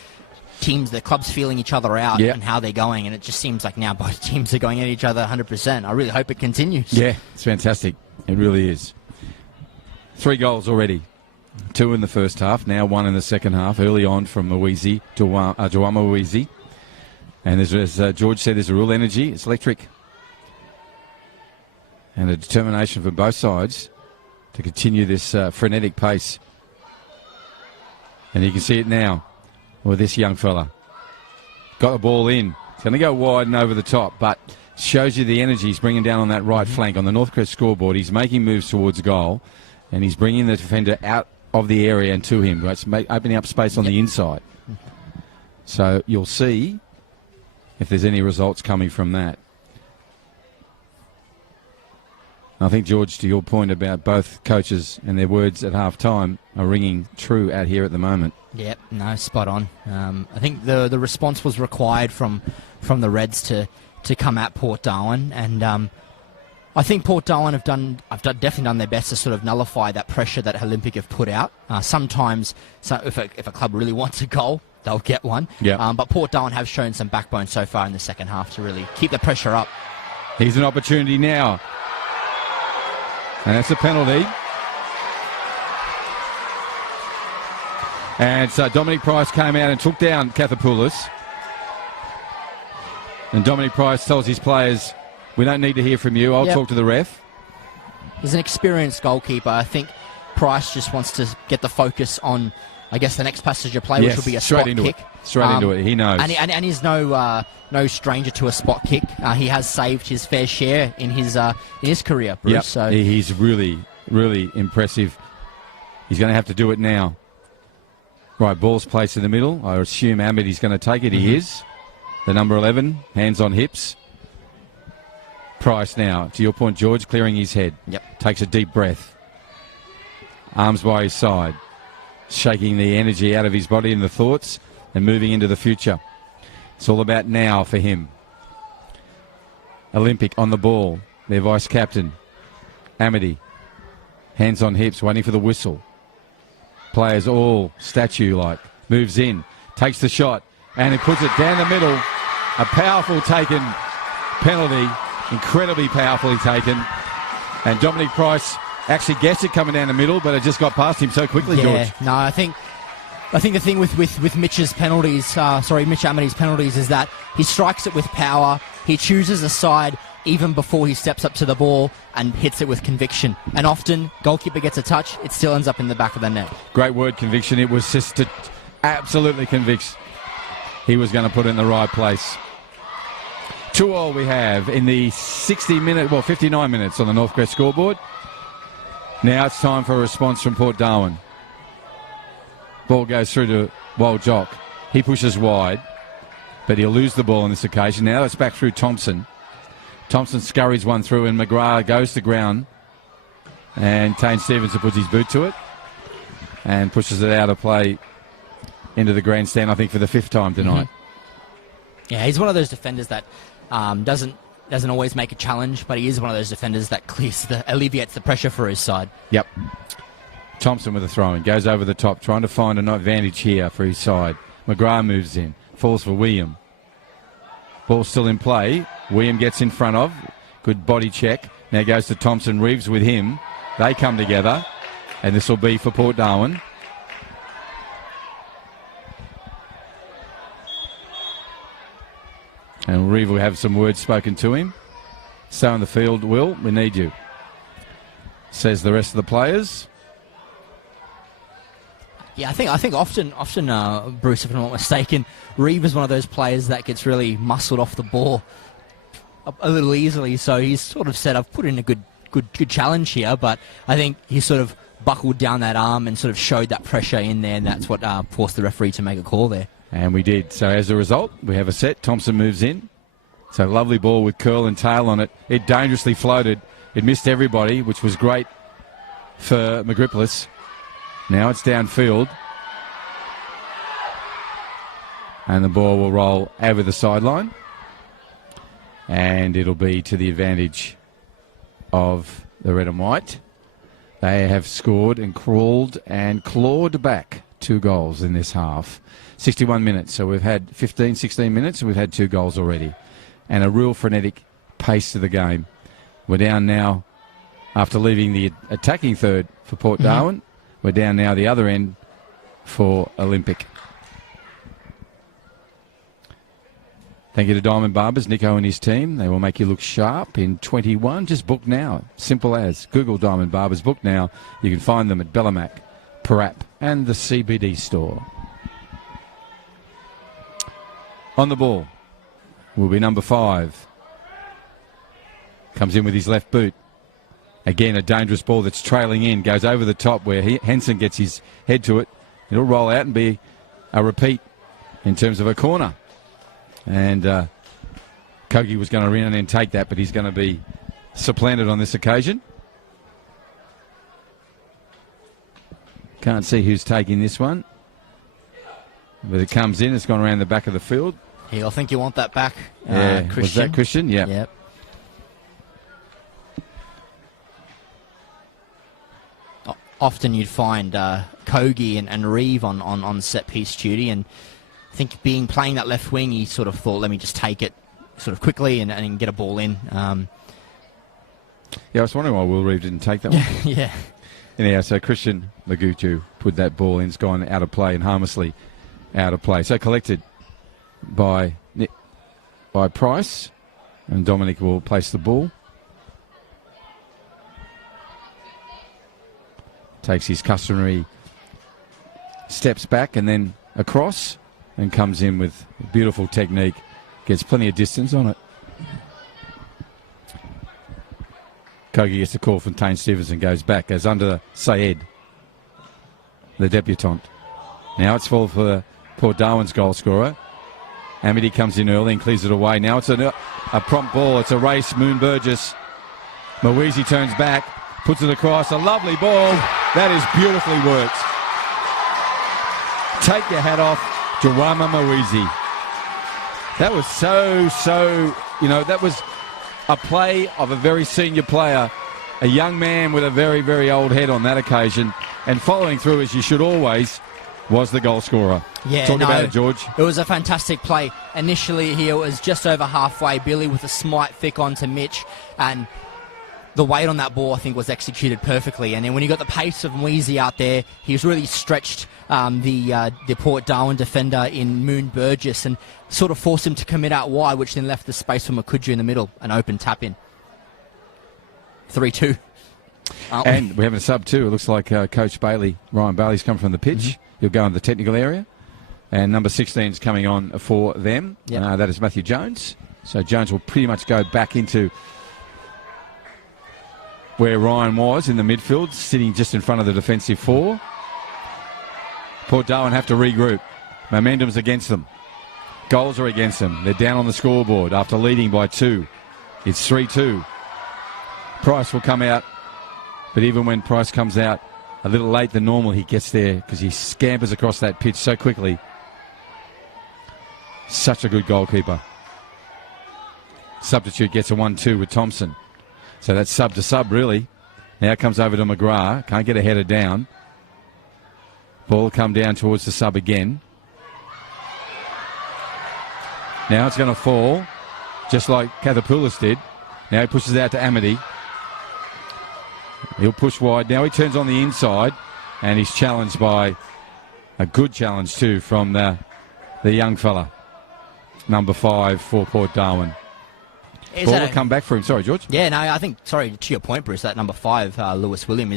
the clubs feeling each other out and how they're going, and it just seems like now both teams are going at each other 100%. I really hope it continues. Yeah, it's fantastic. It really is. 3 goals already. 2 in the first half, now 1 in the second half, early on from Mawezi, Jawama Mawezi. And as George said, there's a real energy. It's electric. And a determination from both sides to continue this frenetic pace. And you can see it now. Well, this young fella got the ball in. It's going to go wide and over the top, but shows you the energy he's bringing down on that right flank. On the Northcrest scoreboard, he's making moves towards goal, and he's bringing the defender out of the area and to him. It's opening up space on the inside. So you'll see if there's any results coming from that. I think, George, to your point about both coaches and their words at half-time are ringing true out here at the moment. Yep, no, spot on. I think the response was required from the Reds to come at Port Darwin, and I think Port Darwin have definitely done their best to sort of nullify that pressure that Olympic have put out. Sometimes, if a club really wants a goal, they'll get one. Yep. But Port Darwin have shown some backbone so far in the second half to really keep the pressure up. Here's an opportunity now. And that's a penalty. And so Dominic Price came out and took down Kathapoulis. And Dominic Price tells his players, we don't need to hear from you. I'll talk to the ref. He's an experienced goalkeeper. I think Price just wants to get the focus on, I guess, the next passenger play, which will be a spot kick. Straight into it. He knows. And he's no stranger to a spot kick. He has saved his fair share in his career, Bruce. Yep. So he's really, really impressive. He's going to have to do it now. Right, ball's placed in the middle. I assume Amity's going to take it. He is. The number 11, hands on hips. Price now, to your point, George, clearing his head. Yep. Takes a deep breath. Arms by his side. Shaking the energy out of his body and the thoughts and moving into the future. It's all about now for him. Olympic on the ball. Their vice-captain, Amity. Hands on hips, waiting for the whistle. Players all statue-like. Moves in, takes the shot, and he puts it down the middle. A powerful taken penalty, incredibly powerfully taken. And Dominic Price actually guessed it coming down the middle, but it just got past him so quickly, George. No, I think the thing with Mitch's penalties, Mitch Amity's penalties, is that he strikes it with power. He chooses a side even before he steps up to the ball and hits it with conviction. And often, goalkeeper gets a touch, it still ends up in the back of the net. Great word, conviction. It was just absolutely convinced he was going to put it in the right place. 2-2 we have in the 59 minutes on the Northcrest scoreboard. Now it's time for a response from Port Darwin. Ball goes through to Wild Jock. He pushes wide, but he'll lose the ball on this occasion. Now it's back through Thompson. Thompson scurries one through and McGrath goes to ground. And Tane Stevenson puts his boot to it and pushes it out of play into the grandstand, I think, for the 5th time tonight. Yeah, he's one of those defenders that doesn't always make a challenge, but he is one of those defenders that alleviates the pressure for his side. Yep. Thompson with a throw-in, goes over the top, trying to find an advantage here for his side. McGrath moves in, falls for William. Ball still in play. William gets in front of. Good body check. Now goes to Thompson. Reeves with him. They come together, and this will be for Port Darwin. And Reeve will have some words spoken to him. Stay on the field, Will. We need you, says the rest of the players. Yeah, I think often, Bruce, if I'm not mistaken, Reeve is one of those players that gets really muscled off the ball a little easily. So he's sort of said, I've put in a good challenge here, but I think he sort of buckled down that arm and sort of showed that pressure in there, and that's what forced the referee to make a call there. And we did. So as a result, we have a set. Thompson moves in. So lovely ball with curl and tail on it. It dangerously floated. It missed everybody, which was great for Magripolis. Now it's downfield. And the ball will roll over the sideline. And it'll be to the advantage of the red and white. They have scored and crawled and clawed back 2 goals in this half. 61 minutes, so we've had 15, 16 minutes, and we've had 2 goals already. And a real frenetic pace to the game. We're down now, after leaving the attacking third for Port Darwin, we're down now the other end for Olympic. Thank you to Diamond Barbers, Nico and his team. They will make you look sharp in 21. Just book now. Simple as. Google Diamond Barbers. Book now. You can find them at Bellamac, Parap, and the CBD store. On the ball will be number 5. Comes in with his left boot. Again, a dangerous ball that's trailing in. Goes over the top where Henson gets his head to it. It'll roll out and be a repeat in terms of a corner. And Kogi was going to run in and take that, but he's going to be supplanted on this occasion. Can't see who's taking this one. But it comes in. It's gone around the back of the field. Yeah, I think you want that back, Christian. Was that Christian? Yeah. Yep. Often you'd find Kogi and Reeve on set-piece duty, and I think playing that left wing, he sort of thought, let me just take it sort of quickly and get a ball in. Yeah, I was wondering why Will Reeve didn't take that one. Yeah. Anyhow, so Christian Magutu put that ball in. It's gone out of play and harmlessly out of play. So collected by Price, and Dominic will place the ball. Takes his customary steps back and then across, and comes in with beautiful technique. Gets plenty of distance on it. Kogi gets a call from Tane Stevenson, goes back, goes under Sayed, the debutant. Now it's full for Port Darwin's goal scorer. Amity comes in early and clears it away. Now it's a prompt ball. It's a race. Moon Burgess. Mawizi turns back, puts it across. A lovely ball. That is beautifully worked. Take your hat off, Jarama Mawizi. That was that was a play of a very senior player, a young man with a very, very old head on that occasion, and following through, as you should always, was the goal scorer. Yeah, Talk about it, George. It was a fantastic play. Initially here, it was just over halfway. Billy with a smite flick onto Mitch, and the weight on that ball, I think, was executed perfectly. And then when you got the pace of Mweezy out there, he's really stretched the Port Darwin defender in Moon Burgess and sort of forced him to commit out wide, which then left the space for Makuju in the middle, an open tap in. 3-2. And we have a sub too. It looks like Coach Bailey, Ryan Bailey's come from the pitch. He'll go in the technical area. And number 16 is coming on for them. Yep. That is Matthew Jones. So Jones will pretty much go back into where Ryan was in the midfield, sitting just in front of the defensive 4. Port Darwin have to regroup. Momentum's against them. Goals are against them. They're down on the scoreboard after leading by 2. It's 3-2. Price will come out, but even when Price comes out a little late than normal, he gets there because he scampers across that pitch so quickly. Such a good goalkeeper. Substitute gets a 1-2 with Thompson. So that's sub to sub, really. Now comes over to McGrath. Can't get a header down. Ball will come down towards the sub again. Now it's going to fall, just like Kathapoulis did. Now he pushes out to Amity. He'll push wide. Now he turns on the inside, and he's challenged by a good challenge too from the young fella, number 5 for Port Darwin. Ball will come back for him. Sorry, George. Yeah, no, I think, sorry, to your point, Bruce, that number 5, Lewis William,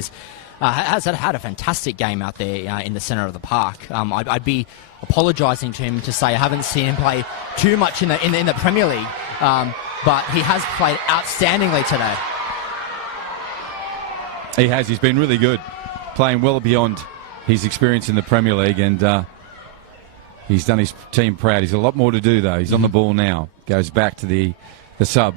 has had a fantastic game out there in the centre of the park. I'd be apologising to him to say I haven't seen him play too much in the Premier League, but he has played outstandingly today. He has. He's been really good, playing well beyond his experience in the Premier League, and he's done his team proud. He's a lot more to do, though. He's on the ball now. Goes back to the sub.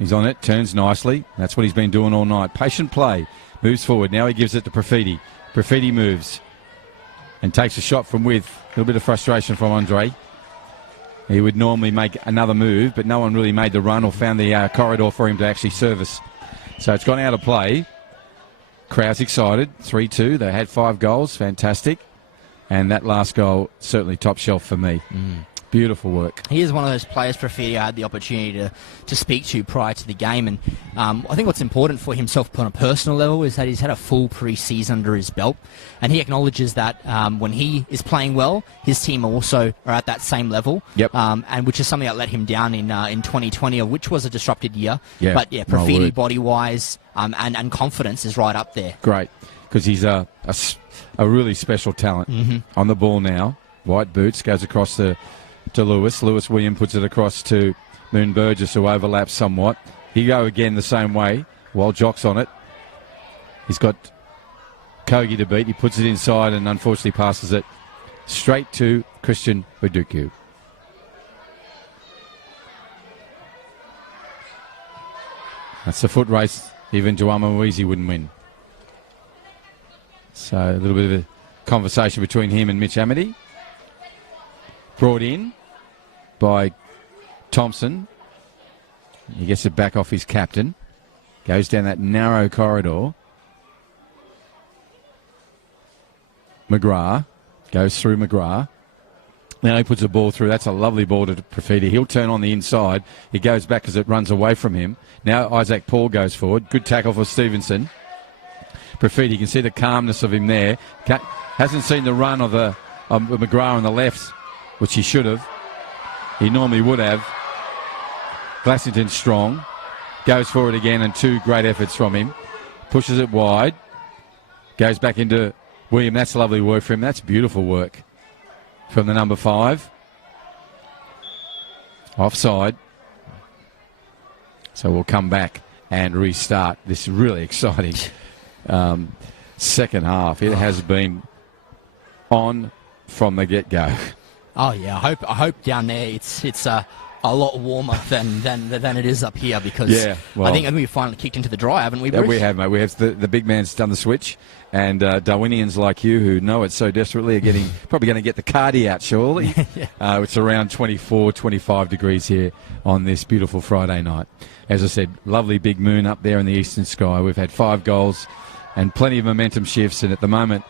He's on it, turns nicely. That's what he's been doing all night. Patient play. Moves forward. Now he gives it to Profiti. Profiti moves and takes a shot from width. A little bit of frustration from Andre. He would normally make another move, but no one really made the run or found the corridor for him to actually service. So it's gone out of play. Crowd's excited. 3-2. They had 5 goals. Fantastic. And that last goal, certainly top shelf for me. Beautiful work. He is one of those players, Profiti, I had the opportunity to speak to prior to the game. And I think what's important for himself on a personal level is that he's had a full pre-season under his belt. And he acknowledges that when he is playing well, his team also are at that same level. Yep. And which is something that let him down in 2020, which was a disrupted year. Yeah, but yeah, Profiti, body-wise and confidence is right up there. Great, because he's a really special talent. On the ball now. White boots, goes across to Lewis. Lewis William puts it across to Moon Burgess, who overlaps somewhat. He go again the same way while Jock's on it. He's got Kogi to beat. He puts it inside and unfortunately passes it straight to Christian Buduku. That's a foot race. Even Joama Mwizi wouldn't win. So a little bit of a conversation between him and Mitch Amity. Brought in by Thompson. He gets it back off his captain. Goes down that narrow corridor. McGrath goes through McGrath. Now he puts a ball through. That's a lovely ball to Profiti. He'll turn on the inside. He goes back as it runs away from him. Now Isaac Paul goes forward. Good tackle for Stevenson. Profiti, you can see the calmness of him there. Hasn't seen the run of McGrath on the left, which he should have. He normally would have. Glassington strong. Goes forward again, and 2 great efforts from him. Pushes it wide. Goes back into William. That's lovely work for him. That's beautiful work from the number 5. Offside. So we'll come back and restart this really exciting second half. It has been on from the get-go. Oh yeah, I hope down there it's a lot warmer than it is up here, because I think we finally kicked into the dry, haven't we, Bruce? Yeah, we have, mate. We have the big man's done the switch, and Darwinians like you who know it so desperately are probably going to get the cardi out shortly. It's around 24, 25 degrees here on this beautiful Friday night. As I said, lovely big moon up there in the eastern sky. We've had 5 goals and plenty of momentum shifts, and at the moment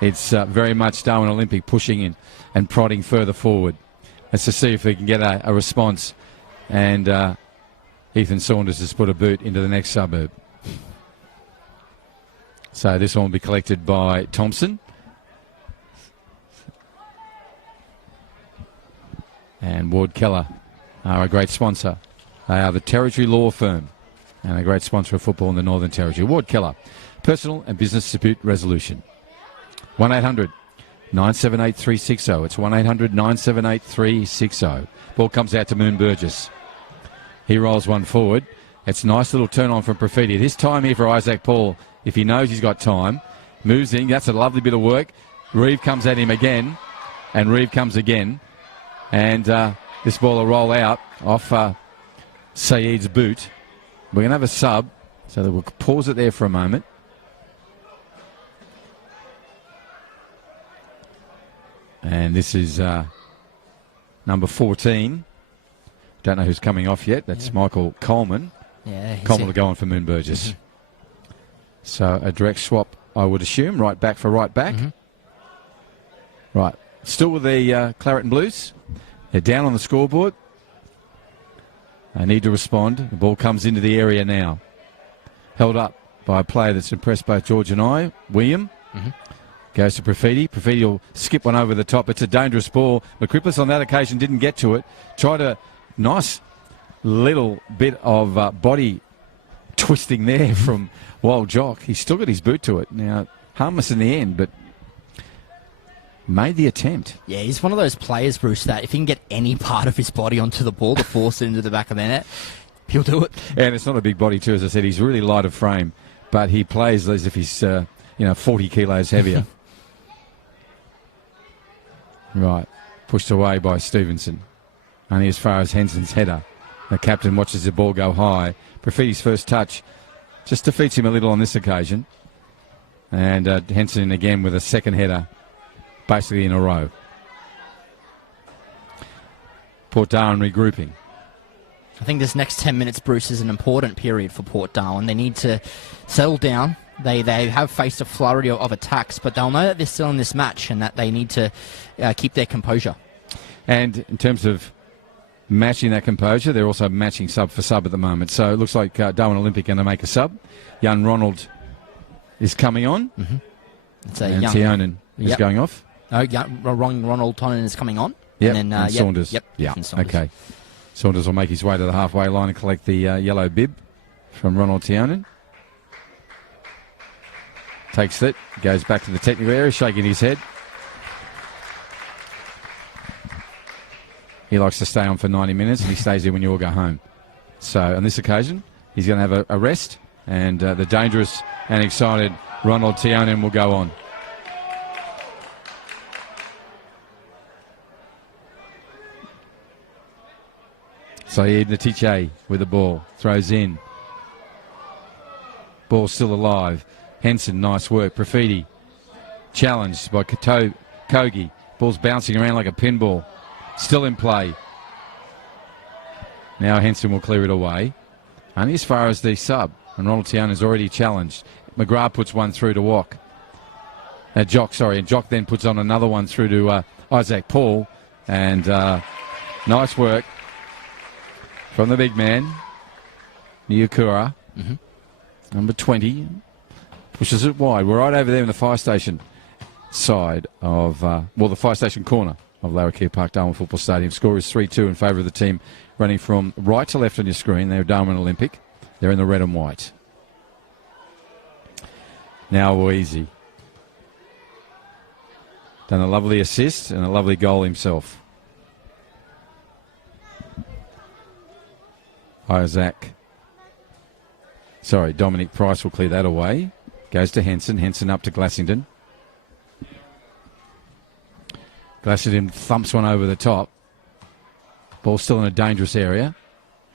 it's very much Darwin Olympic pushing in and prodding further forward. Let's just see if we can get a response. And Ethan Saunders has put a boot into the next suburb. So this one will be collected by Thompson. And Ward Keller are a great sponsor. They are the Territory Law Firm and a great sponsor of football in the Northern Territory. Ward Keller, personal and business dispute resolution. 1-800-978-360. It's 1-800-978-360. Ball comes out to Moon Burgess. He rolls one forward. It's a nice little turn on from Profiti. This time here for Isaac Paul, if he knows he's got time, moves in. That's a lovely bit of work. Reeve comes at him again, and Reeve comes again. And this ball will roll out off Saeed's boot. We're going to have a sub, so that we'll pause it there for a moment. And this is number 14. Don't know who's coming off yet. That's Michael Coleman. Yeah, Coleman will go on for Moon Burgess. So a direct swap, I would assume. Right back for right back. Right. Still with the Claret and Blues. They're down on the scoreboard. They need to respond. The ball comes into the area now. Held up by a player that's impressed both George and I. William. Goes to Profiti. Profiti will skip one over the top. It's a dangerous ball. McCrippus on that occasion didn't get to it. Tried a nice little bit of body twisting there from Wild Jock. He's still got his boot to it. Now, harmless in the end, but made the attempt. Yeah, he's one of those players, Bruce, that if he can get any part of his body onto the ball to force it into the back of the net, he'll do it. And it's not a big body too, as I said. He's really light of frame, but he plays as if he's 40 kilos heavier. Right, pushed away by Stevenson. Only as far as Henson's header. The captain watches the ball go high. Profiti's first touch just defeats him a little on this occasion. And Henson again with a second header, basically in a row. Port Darwin regrouping. I think this next 10 minutes, Bruce, is an important period for Port Darwin. They need to settle down. They have faced a flurry of attacks, but they'll know that they're still in this match and that they need to keep their composure. And in terms of matching that composure, they're also matching sub for sub at the moment. So it looks like Darwin Olympic going to make a sub. Young Ronald is coming on. It's and Tionan is going off. Ronald Tonin is coming on. Yep. And then Saunders. Yeah. Saunders. Okay. Saunders will make his way to the halfway line and collect the yellow bib from Ronald Tionan. Takes it, goes back to the technical area, shaking his head. He likes to stay on for 90 minutes, and he stays here when you all go home. So on this occasion, he's going to have a rest, and the dangerous and excited Ronald Tionan will go on. Saeed Natiche with the ball, throws in. Ball still alive. Henson, nice work. Profiti challenged by Kogi. Ball's bouncing around like a pinball. Still in play. Now Henson will clear it away. Only as far as the sub. And Ronald Tiana is already challenged. McGrath puts one through to Walk. Jock, sorry. And Jock then puts on another one through to Isaac Paul. And nice work from the big man, Nyukura. Number 20. Pushes it wide. We're right over there in the fire station side of, the fire station corner of Larrakia Park, Darwin Football Stadium. Score is 3-2 in favour of the team running from right to left on your screen. They're Darwin Olympic. They're in the red and white. Now Weezy. Done a lovely assist and a lovely goal himself. Dominic Price will clear that away. Goes to Henson. Henson up to Glassington. Glassington thumps one over the top. Ball still in a dangerous area.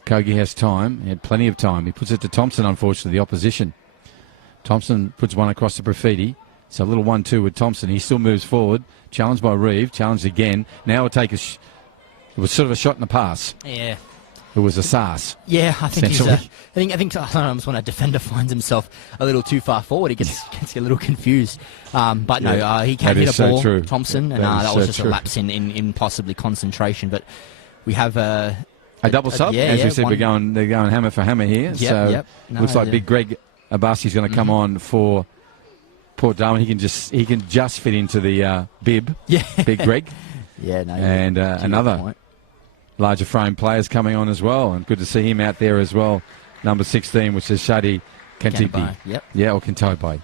Kogi has time. He had plenty of time. He puts it to Thompson, unfortunately, the opposition. Thompson puts one across to Profiti. It's a little 1-2 with Thompson. He still moves forward. Challenged by Reeve. Challenged again. Now it'll take it was sort of a shot in the pass. Yeah. It was a SARS. Yeah, I think I think sometimes when a defender finds himself a little too far forward, he gets a little confused. But no, he can hit a ball, true. Thompson, and that was just a lapse in possibly concentration. But we have a double sub. As we said, they're going hammer for hammer here. Looks like Big Greg Abasi's going to come on for Port Darwin. He can just fit into the bib. Yeah, Big Greg. And another larger frame players coming on as well, and good to see him out there as well. Number 16, which is Shadi Kantipi. Or Kintobe.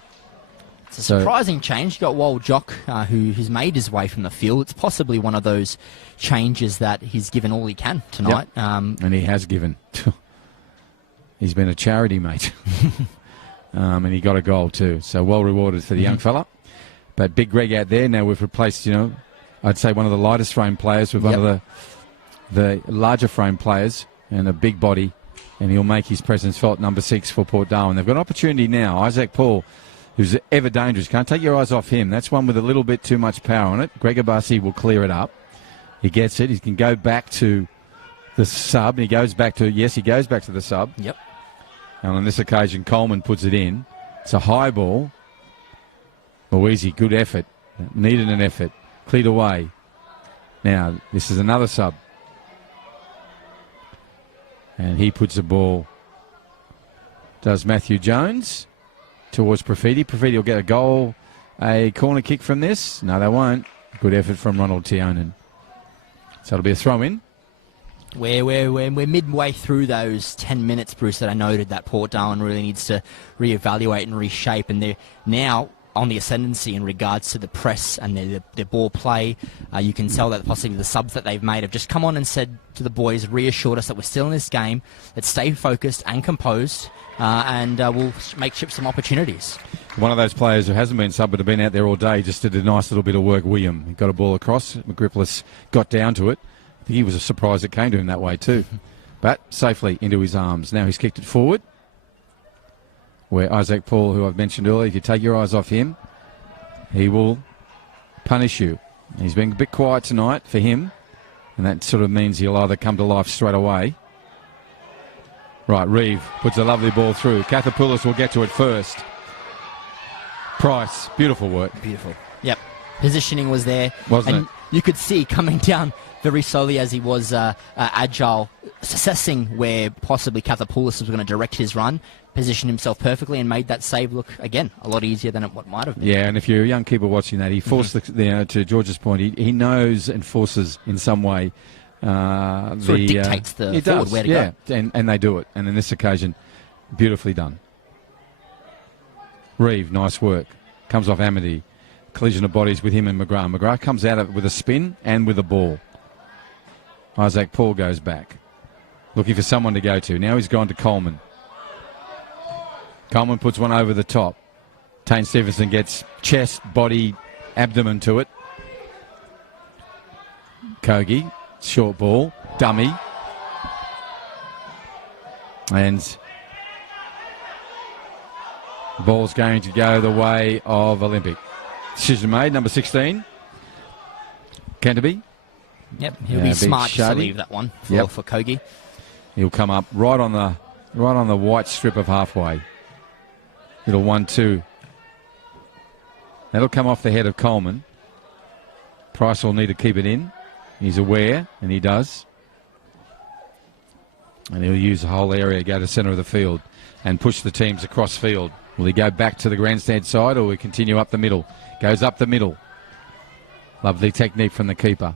It's a surprising change. You got Wild Jock, who's made his way from the field. It's possibly one of those changes that he's given all he can tonight. And he has given. He's been a charity mate. And he got a goal too. So well rewarded for the young fella. But Big Greg out there. Now we've replaced, I'd say one of the lightest frame players with one of the larger frame players and a big body and he'll make his presence felt, number 6 for Port Darwin. They've got an opportunity now. Isaac Paul, who's ever dangerous. Can't take your eyes off him. That's one with a little bit too much power on it. Gregor Bassi will clear it up. He gets it. He can go back to the sub. He goes back to, yes, he goes back to the sub. Yep. And on this occasion, Coleman puts it in. It's a high ball. Easy, good effort. Needed an effort. Cleared away. Now, this is another sub. And he puts the ball, does Matthew Jones, towards Profiti. Profiti will get a goal, a corner kick from this. No, they won't. Good effort from Ronald Tionan. So it'll be a throw-in. We're midway through those 10 minutes, Bruce, that I noted that Port Darwin really needs to reevaluate and reshape, and they're now on the ascendancy in regards to the press and their ball play. You can tell that possibly the subs that they've made have just come on and said to the boys, reassured us that we're still in this game, let's stay focused and composed, and we'll make some opportunities. One of those players who hasn't been subbed but have been out there all day just did a nice little bit of work, William. He got a ball across, McGripplis got down to it. I think he was surprised it came to him that way too. But safely into his arms. Now he's kicked it forward, where Isaac Paul, who I've mentioned earlier, if you take your eyes off him, he will punish you. He's been a bit quiet tonight for him, and that sort of means he'll either come to life straight away. Right, Reeve puts a lovely ball through. Kathapoulis will get to it first. Price, beautiful work. Beautiful. Yep. Positioning was there. Wasn't and it? You could see coming down very slowly as he was agile, assessing where possibly Kathapoulis was going to direct his run, positioned himself perfectly and made that save look, again, a lot easier than what might have been. Yeah, and if you're a young keeper watching that, he forced, to George's point, he knows and forces in some way. Sort of dictates the forward where to go. And they do it. And in this occasion, beautifully done. Reeve, nice work. Comes off Amity. Collision of bodies with him and McGrath. McGrath comes out of it with a spin and with a ball. Isaac Paul goes back. Looking for someone to go to. Now he's gone to Coleman. Coleman puts one over the top. Tane Stevenson gets chest, body, abdomen to it. Kogi, short ball, dummy. And the ball's going to go the way of Olympic. Decision made, number 16. Canterbury. Yep, he'll be smart to leave that one for Kogi. He'll come up right on the white strip of halfway. Little 1-2. That'll come off the head of Coleman. Price will need to keep it in. He's aware, and he does. And he'll use the whole area, go to the centre of the field and push the teams across field. Will he go back to the grandstand side or will he continue up the middle? Goes up the middle. Lovely technique from the keeper.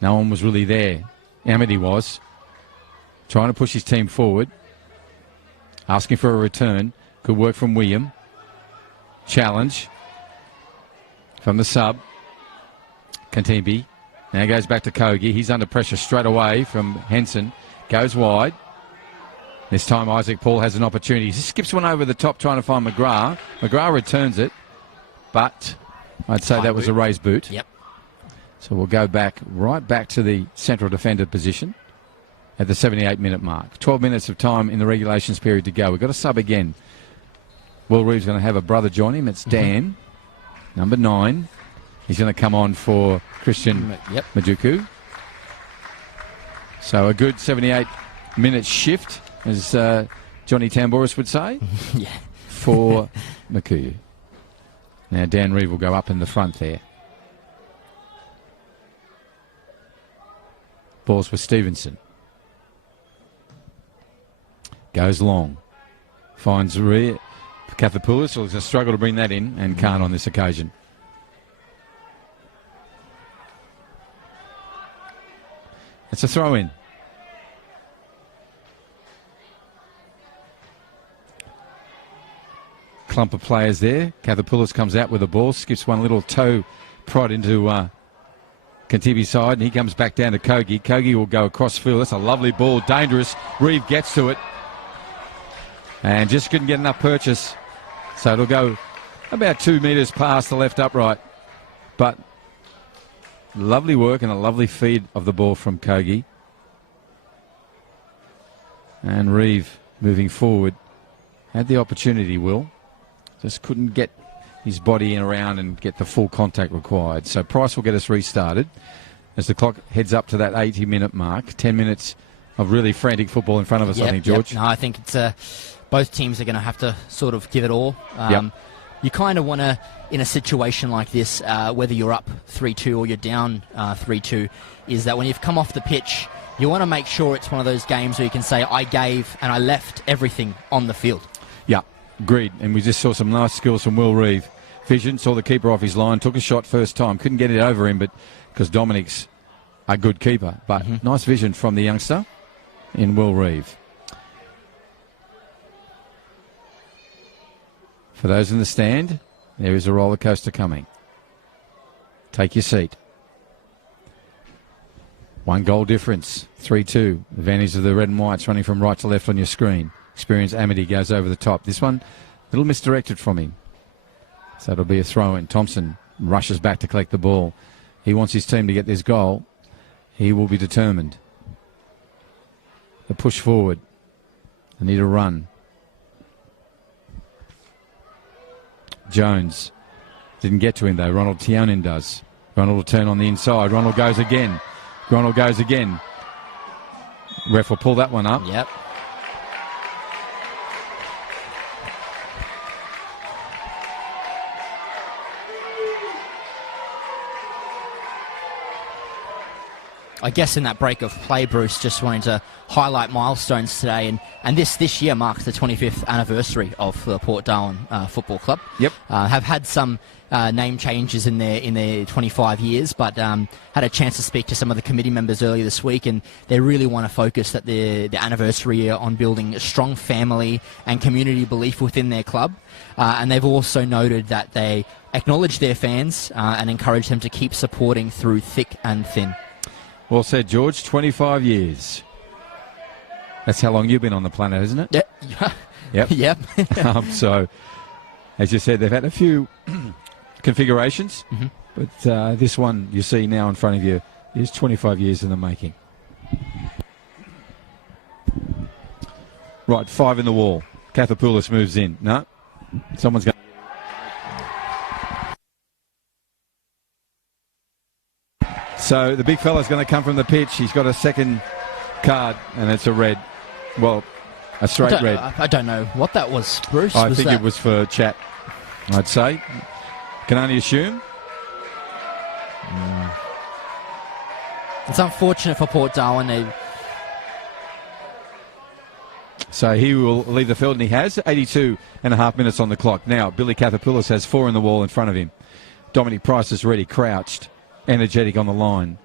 No one was really there. Amity was. Trying to push his team forward. Asking for a return. Good work from William. Challenge from the sub. Kantimbi. Now goes back to Kogi. He's under pressure straight away from Henson. Goes wide. This time Isaac Paul has an opportunity. He skips one over the top trying to find McGrath. McGrath returns it. But I'd say that was a raised boot. Yep. So we'll go back, right back to the central defender position at the 78-minute mark. 12 minutes of time in the regulations period to go. We've got a sub again. Will Reeve's going to have a brother join him. It's Dan, number 9. He's going to come on for Christian Majuku. So a good 78-minute shift, as Johnny Tambouris would say, for Makuyu. Now Dan Reeve will go up in the front there. Balls for Stevenson. Goes long. Finds rear. Kathapoulis will just struggle to bring that in and can't on this occasion. It's a throw-in. Clump of players there. Kathapoulis comes out with the ball, skips one little toe prod into Kantibi's side, and he comes back down to Kogi. Kogi will go across field. That's a lovely ball, dangerous. Reeve gets to it and just couldn't get enough purchase. So it'll go about 2 metres past the left upright. But lovely work and a lovely feed of the ball from Kogi. And Reeve moving forward. Had the opportunity, Will. Just couldn't get his body in around and get the full contact required. So Price will get us restarted as the clock heads up to that 80-minute mark. 10 minutes of really frantic football in front of us, I think, George. No, I think it's both teams are going to have to sort of give it all. You kind of want to, in a situation like this, whether you're up 3-2 or you're down 3-2, is that when you've come off the pitch, you want to make sure it's one of those games where you can say, I gave and I left everything on the field. Yeah, agreed. And we just saw some nice skills from Will Reeve. Vision, saw the keeper off his line, took a shot first time, couldn't get it over him, but because Dominic's a good keeper. But nice vision from the youngster in Will Reeve. For those in the stand, there is a roller coaster coming. Take your seat. 1 goal difference, 3-2. Advantage of the red and whites running from right to left on your screen. Experienced Amity goes over the top. This one, a little misdirected from him. So it'll be a throw in. Thompson rushes back to collect the ball. He wants his team to get this goal. He will be determined. The push forward. They need a run. Jones didn't get to him though. Ronald Tionin does. Ronald will turn on the inside. Ronald goes again. Ronald goes again. Ref will pull that one up. Yep. I guess in that break of play, Bruce, just wanting to highlight milestones today, and this year marks the 25th anniversary of the Port Darwin Football Club. Yep. Have had some name changes in their 25 years, but had a chance to speak to some of the committee members earlier this week, and they really want to focus at the anniversary year on building a strong family and community belief within their club. And they've also noted that they acknowledge their fans and encourage them to keep supporting through thick and thin. Well said, George. 25 years. That's how long you've been on the planet, isn't it? Yeah. Yep. Yep. So, as you said, they've had a few configurations, but this one you see now in front of you is 25 years in the making. Right, 5 in the wall. Kathapoulis moves in. No? Someone's going. So the big fella's going to come from the pitch. He's got a second card, and it's a red. Well, a straight red. I don't know what that was, Bruce. I think it was for chat, I'd say. Can only assume. It's unfortunate for Port Darwin. So he will leave the field, and he has 82 and a half minutes on the clock. Now, Billy Kathapoulis has 4 in the wall in front of him. Dominic Price is ready, crouched, energetic on the line.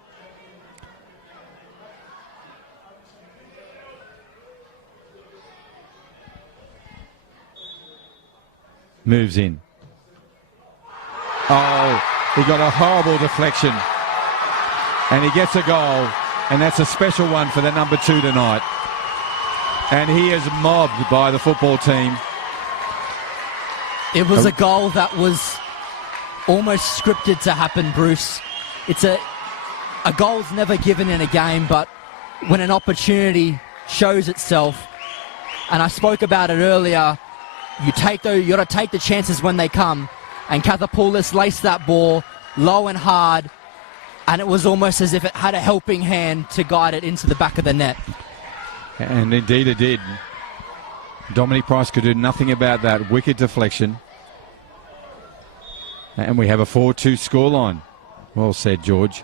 Moves in. Oh, he got a horrible deflection. And he gets a goal, and that's a special one for the number 2 tonight. And he is mobbed by the football team. It was a goal that was almost scripted to happen, Bruce. It's a goal's never given in a game, but when an opportunity shows itself, and I spoke about it earlier, you got to take the chances when they come. And Kathapoulis laced that ball low and hard, and it was almost as if it had a helping hand to guide it into the back of the net. And indeed it did. Dominic Price could do nothing about that wicked deflection. And we have a 4-2 scoreline. Well said, George.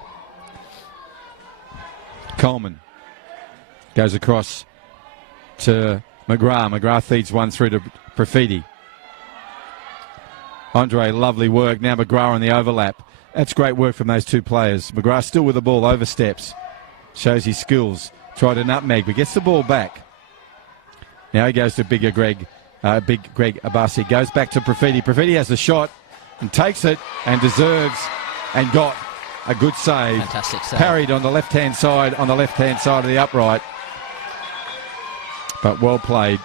Coleman goes across to McGrath. McGrath feeds one through to Profiti. Andre, lovely work. Now McGrath on the overlap. That's great work from those two players. McGrath still with the ball, oversteps. Shows his skills. Tried a nutmeg, but gets the ball back. Now he goes to Big Greg Abassi. Goes back to Profiti. Profiti has the shot and takes it and deserves and got a good save. Fantastic save. Parried on the left-hand side of the upright. But well played.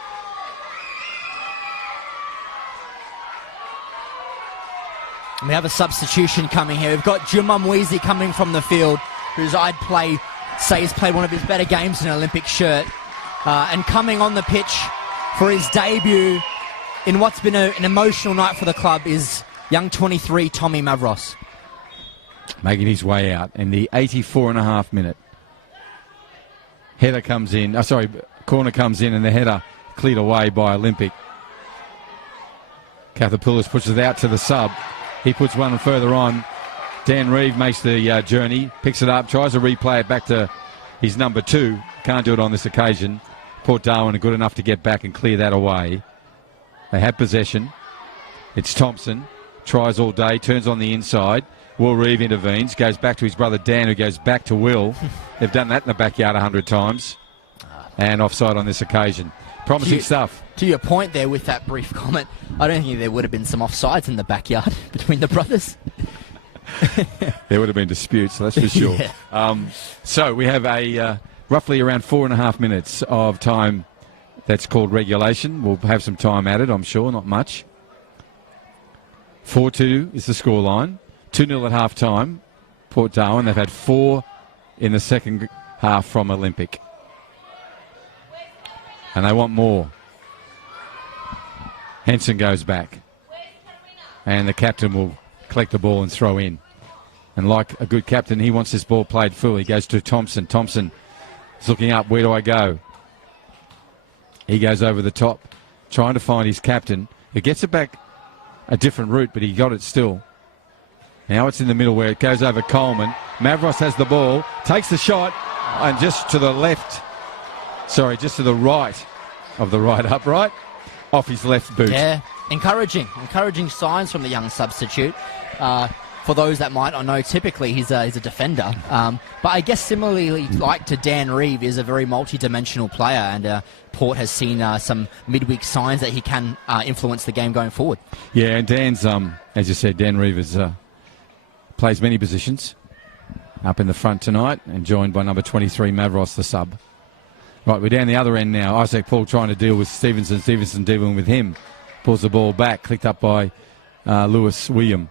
We have a substitution coming here. We've got Juma Mwizi coming from the field, whose I'd say has played one of his better games in an Olympic shirt. and coming on the pitch for his debut in what's been an emotional night for the club is young 23 Tommy Mavros. Making his way out in the 84.5 minute. Header comes in, corner comes in and the header cleared away by Olympic. Cathapoulis pushes it out to the sub. He puts one further on. Dan Reeve makes the journey, picks it up, tries to replay it back to his number 2. Can't do it on this occasion. Port Darwin are good enough to get back and clear that away. They have possession. It's Thompson. Tries all day, turns on the inside. Will Reeve intervenes, goes back to his brother Dan, who goes back to Will. They've done that in the backyard 100 times. And offside on this occasion. Promising stuff. To your point there with that brief comment, I don't think there would have been some offsides in the backyard between the brothers. There would have been disputes, that's for sure. Yeah. So we have a roughly around 4.5 minutes of time that's called regulation. We'll have some time added, I'm sure, not much. 4-2 is the scoreline. 2-0 at half time. Port Darwin, they've had 4 in the second half from Olympic. And they want more. Henson goes back. And the captain will collect the ball and throw in. And like a good captain, he wants this ball played full. He goes to Thompson. Thompson is looking up. Where do I go? He goes over the top, trying to find his captain. He gets it back a different route, but he got it still. Now it's in the middle where it goes over Coleman. Mavros has the ball, takes the shot, and just to the left, just to the right of the right upright, off his left boot. Yeah, encouraging signs from the young substitute. For those that might not know, typically he's a defender. But I guess similarly, like to Dan Reeve, is a very multi-dimensional player, and Port has seen some midweek signs that he can influence the game going forward. Yeah, and Dan's, as you said, Dan Reeve plays many positions up in the front tonight, and joined by number 23, Mavros, the sub. Right, we're down the other end now. Isaac Paul trying to deal with Stevenson. Stevenson dealing with him. Pulls the ball back, clicked up by Lewis William.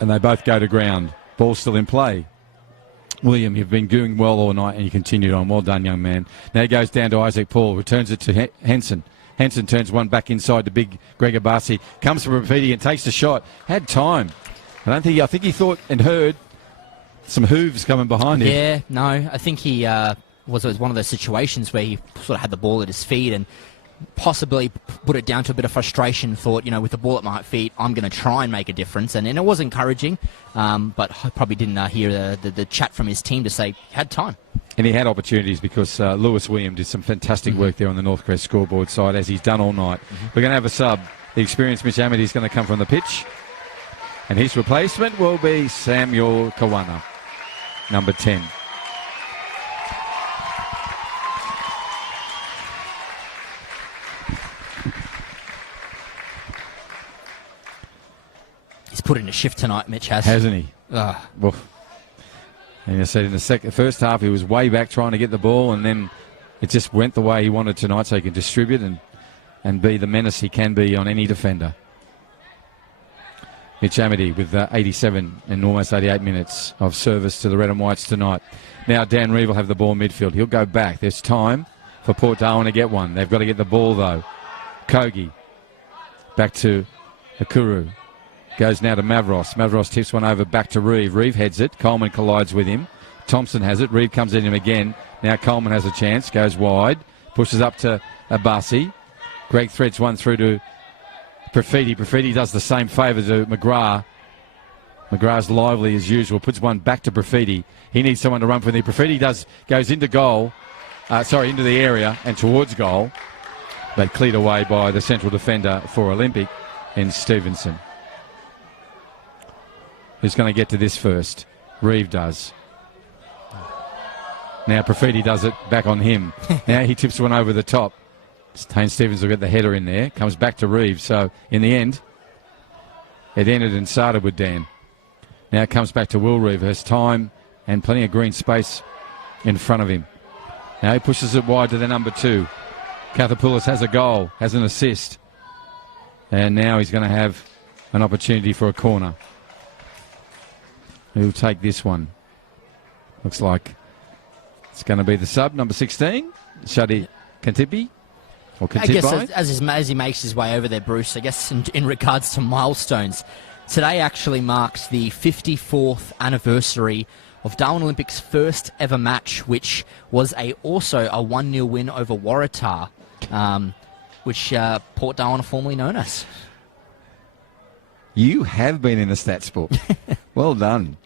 And they both go to ground. Ball still in play. William, you've been doing well all night and you continued on. Well done, young man. Now he goes down to Isaac Paul, returns it to Henson. Henson turns one back inside to big Greg Abassi. Comes from Rapidi and takes the shot. Had time. I think he thought and heard some hooves coming behind him. Yeah, no, I think he was one of those situations where he sort of had the ball at his feet and possibly put it down to a bit of frustration, thought, with the ball at my feet, I'm going to try and make a difference. And it was encouraging, but I probably didn't hear the chat from his team to say he had time. And he had opportunities because Lewis William did some fantastic work there on the Northcrest scoreboard side, as he's done all night. We're going to have a sub. The experienced Mitch Amity is going to come from the pitch. And his replacement will be Samuel Kawana, number 10. He's put in a shift tonight, Mitch has. Hasn't he? Well, and I said in the first half he was way back trying to get the ball, and then it just went the way he wanted tonight, so he can distribute and be the menace he can be on any defender. Mitch Amity with 87 and almost 88 minutes of service to the Red and Whites tonight. Now Dan Reeve will have the ball in midfield. He'll go back. There's time for Port Darwin to get one. They've got to get the ball, though. Kogi back to Akuru. Goes now to Mavros. Mavros tips one over back to Reeve. Reeve heads it. Coleman collides with him. Thompson has it. Reeve comes in him again. Now Coleman has a chance. Goes wide. Pushes up to Abassi. Greg threads one through to Profiti. Profiti does the same favour to McGrath. McGrath's lively as usual. Puts one back to Profiti. He needs someone to run for him. Profiti goes into goal. Into the area and towards goal. But cleared away by the central defender for Olympic in Stevenson. Who's going to get to this first? Reeve does. Now Profiti does it back on him. Now he tips one over the top. Hayne Stevens will get the header in there. Comes back to Reeve. So in the end, it ended and started with Dan. Now it comes back to Will Reeve. Has time and plenty of green space in front of him. Now he pushes it wide to the number 2. Cathapoulis has a goal, has an assist. And now he's going to have an opportunity for a corner. He'll take this one. Looks like It's going to be the sub, number 16, Shadi Kantibi. Or I guess Kantibai. as he makes his way over there, Bruce, I guess in regards to milestones, today actually marks the 54th anniversary of Darwin Olympic's first ever match, which was also a 1-0 win over Waratah, which Port Darwin are formerly known as. You have been in the stats book. Well done.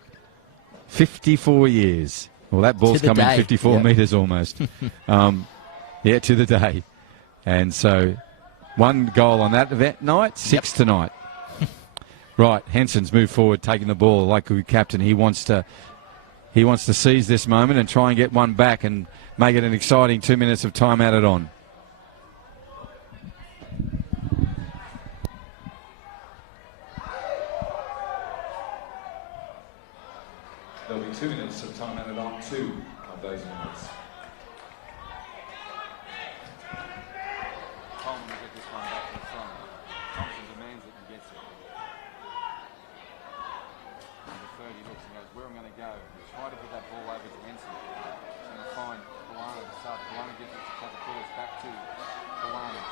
54 years. Well, that ball's come in 54 metres almost. Yeah, to the day. And so, 1 goal on that night, 6 tonight. Right, Henson's moved forward, taking the ball like a good captain. He wants to seize this moment and try and get one back and make it an exciting 2 minutes of time added on. There'll be 2 minutes of time added on, 2 of those minutes. Coleman will get this one back in front. Thompson demands it and gets it. Number 30 looks and goes, where am I going to go? Try to put that ball over to Henson. He's going to find Polana to start. Polana gives it to Katakoulis back to Polana.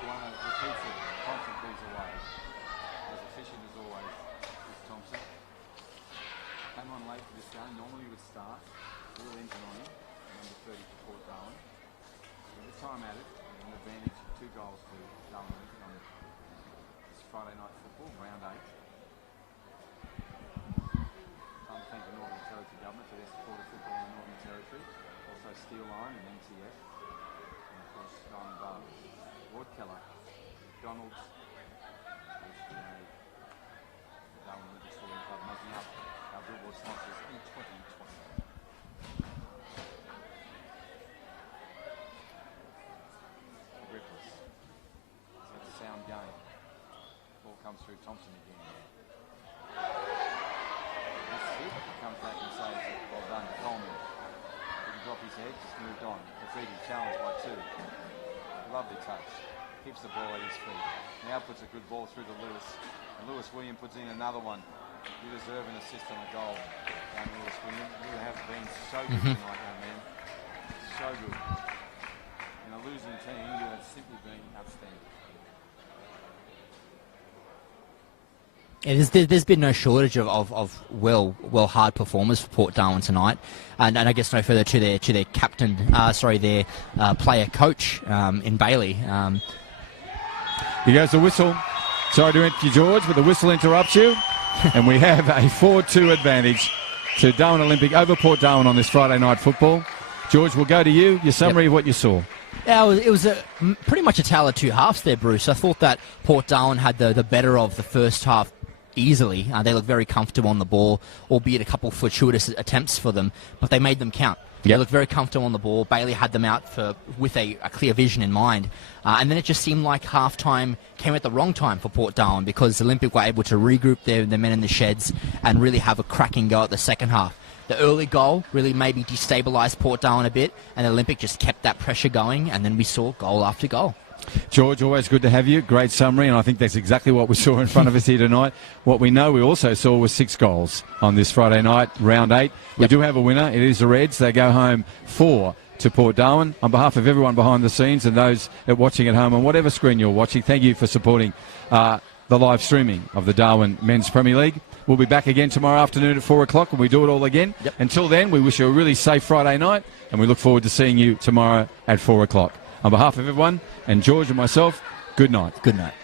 Polana repeats it. Thompson clears away. As efficient as always is Thompson. Came on late for this game. Normally he would start. A little engine on him. Number 30 for Port Darwin. With time added, an advantage, 2 goals to Darwin on this Friday night football, round 8. Time to thank the Northern Territory Government for their support of football in the Northern Territory. Also Steel Line and MTF. And of course, Darwin Barbers. Lord Keller, Donald's, Darwin Olympic Sporting Club making up our billboard sponsors in 2020. Griffiths. So it's a sound game. Ball comes through Thompson again. That's it. He comes back and saves it. Well done to Coleman. Didn't drop his head, just moved on. Graffiti challenged by 2. Lovely touch. Keeps the ball at his feet. Now puts a good ball through to Lewis. And Lewis William puts in another one. You deserve an assist on a goal. Young Lewis William, you have been so good tonight, young man. So good. In a losing team, you have simply been outstanding. Yeah, there's been no shortage of well hard performers for Port Darwin tonight, and I guess no further to their captain, their player coach in Bailey. Here goes the whistle. Sorry to interrupt you, George, but the whistle interrupts you, and we have a 4-2 advantage to Darwin Olympic over Port Darwin on this Friday night football. George, we'll go to you. Your summary of what you saw. Yeah, it was pretty much a tale of 2 halves there, Bruce. I thought that Port Darwin had the better of the first half easily. They looked very comfortable on the ball, albeit a couple fortuitous attempts for them, but they made them count. They looked very comfortable on the ball. Bailey had them out with a clear vision in mind. And then it just seemed like half-time came at the wrong time for Port Darwin because Olympic were able to regroup their men in the sheds and really have a cracking go at the second half. The early goal really maybe destabilised Port Darwin a bit, and Olympic just kept that pressure going, and then we saw goal after goal. George, always good to have you. Great summary, and I think that's exactly what we saw in front of us here tonight. What we know we also saw was 6 goals on this Friday night, round 8. We do have a winner. It is the Reds. They go home 4 to Port Darwin. On behalf of everyone behind the scenes and those watching at home on whatever screen you're watching, thank you for supporting the live streaming of the Darwin Men's Premier League. We'll be back again tomorrow afternoon at 4 o'clock when we do it all again. Until then, we wish you a really safe Friday night, and we look forward to seeing you tomorrow at 4 o'clock. On behalf of everyone, and George and myself, good night. Good night.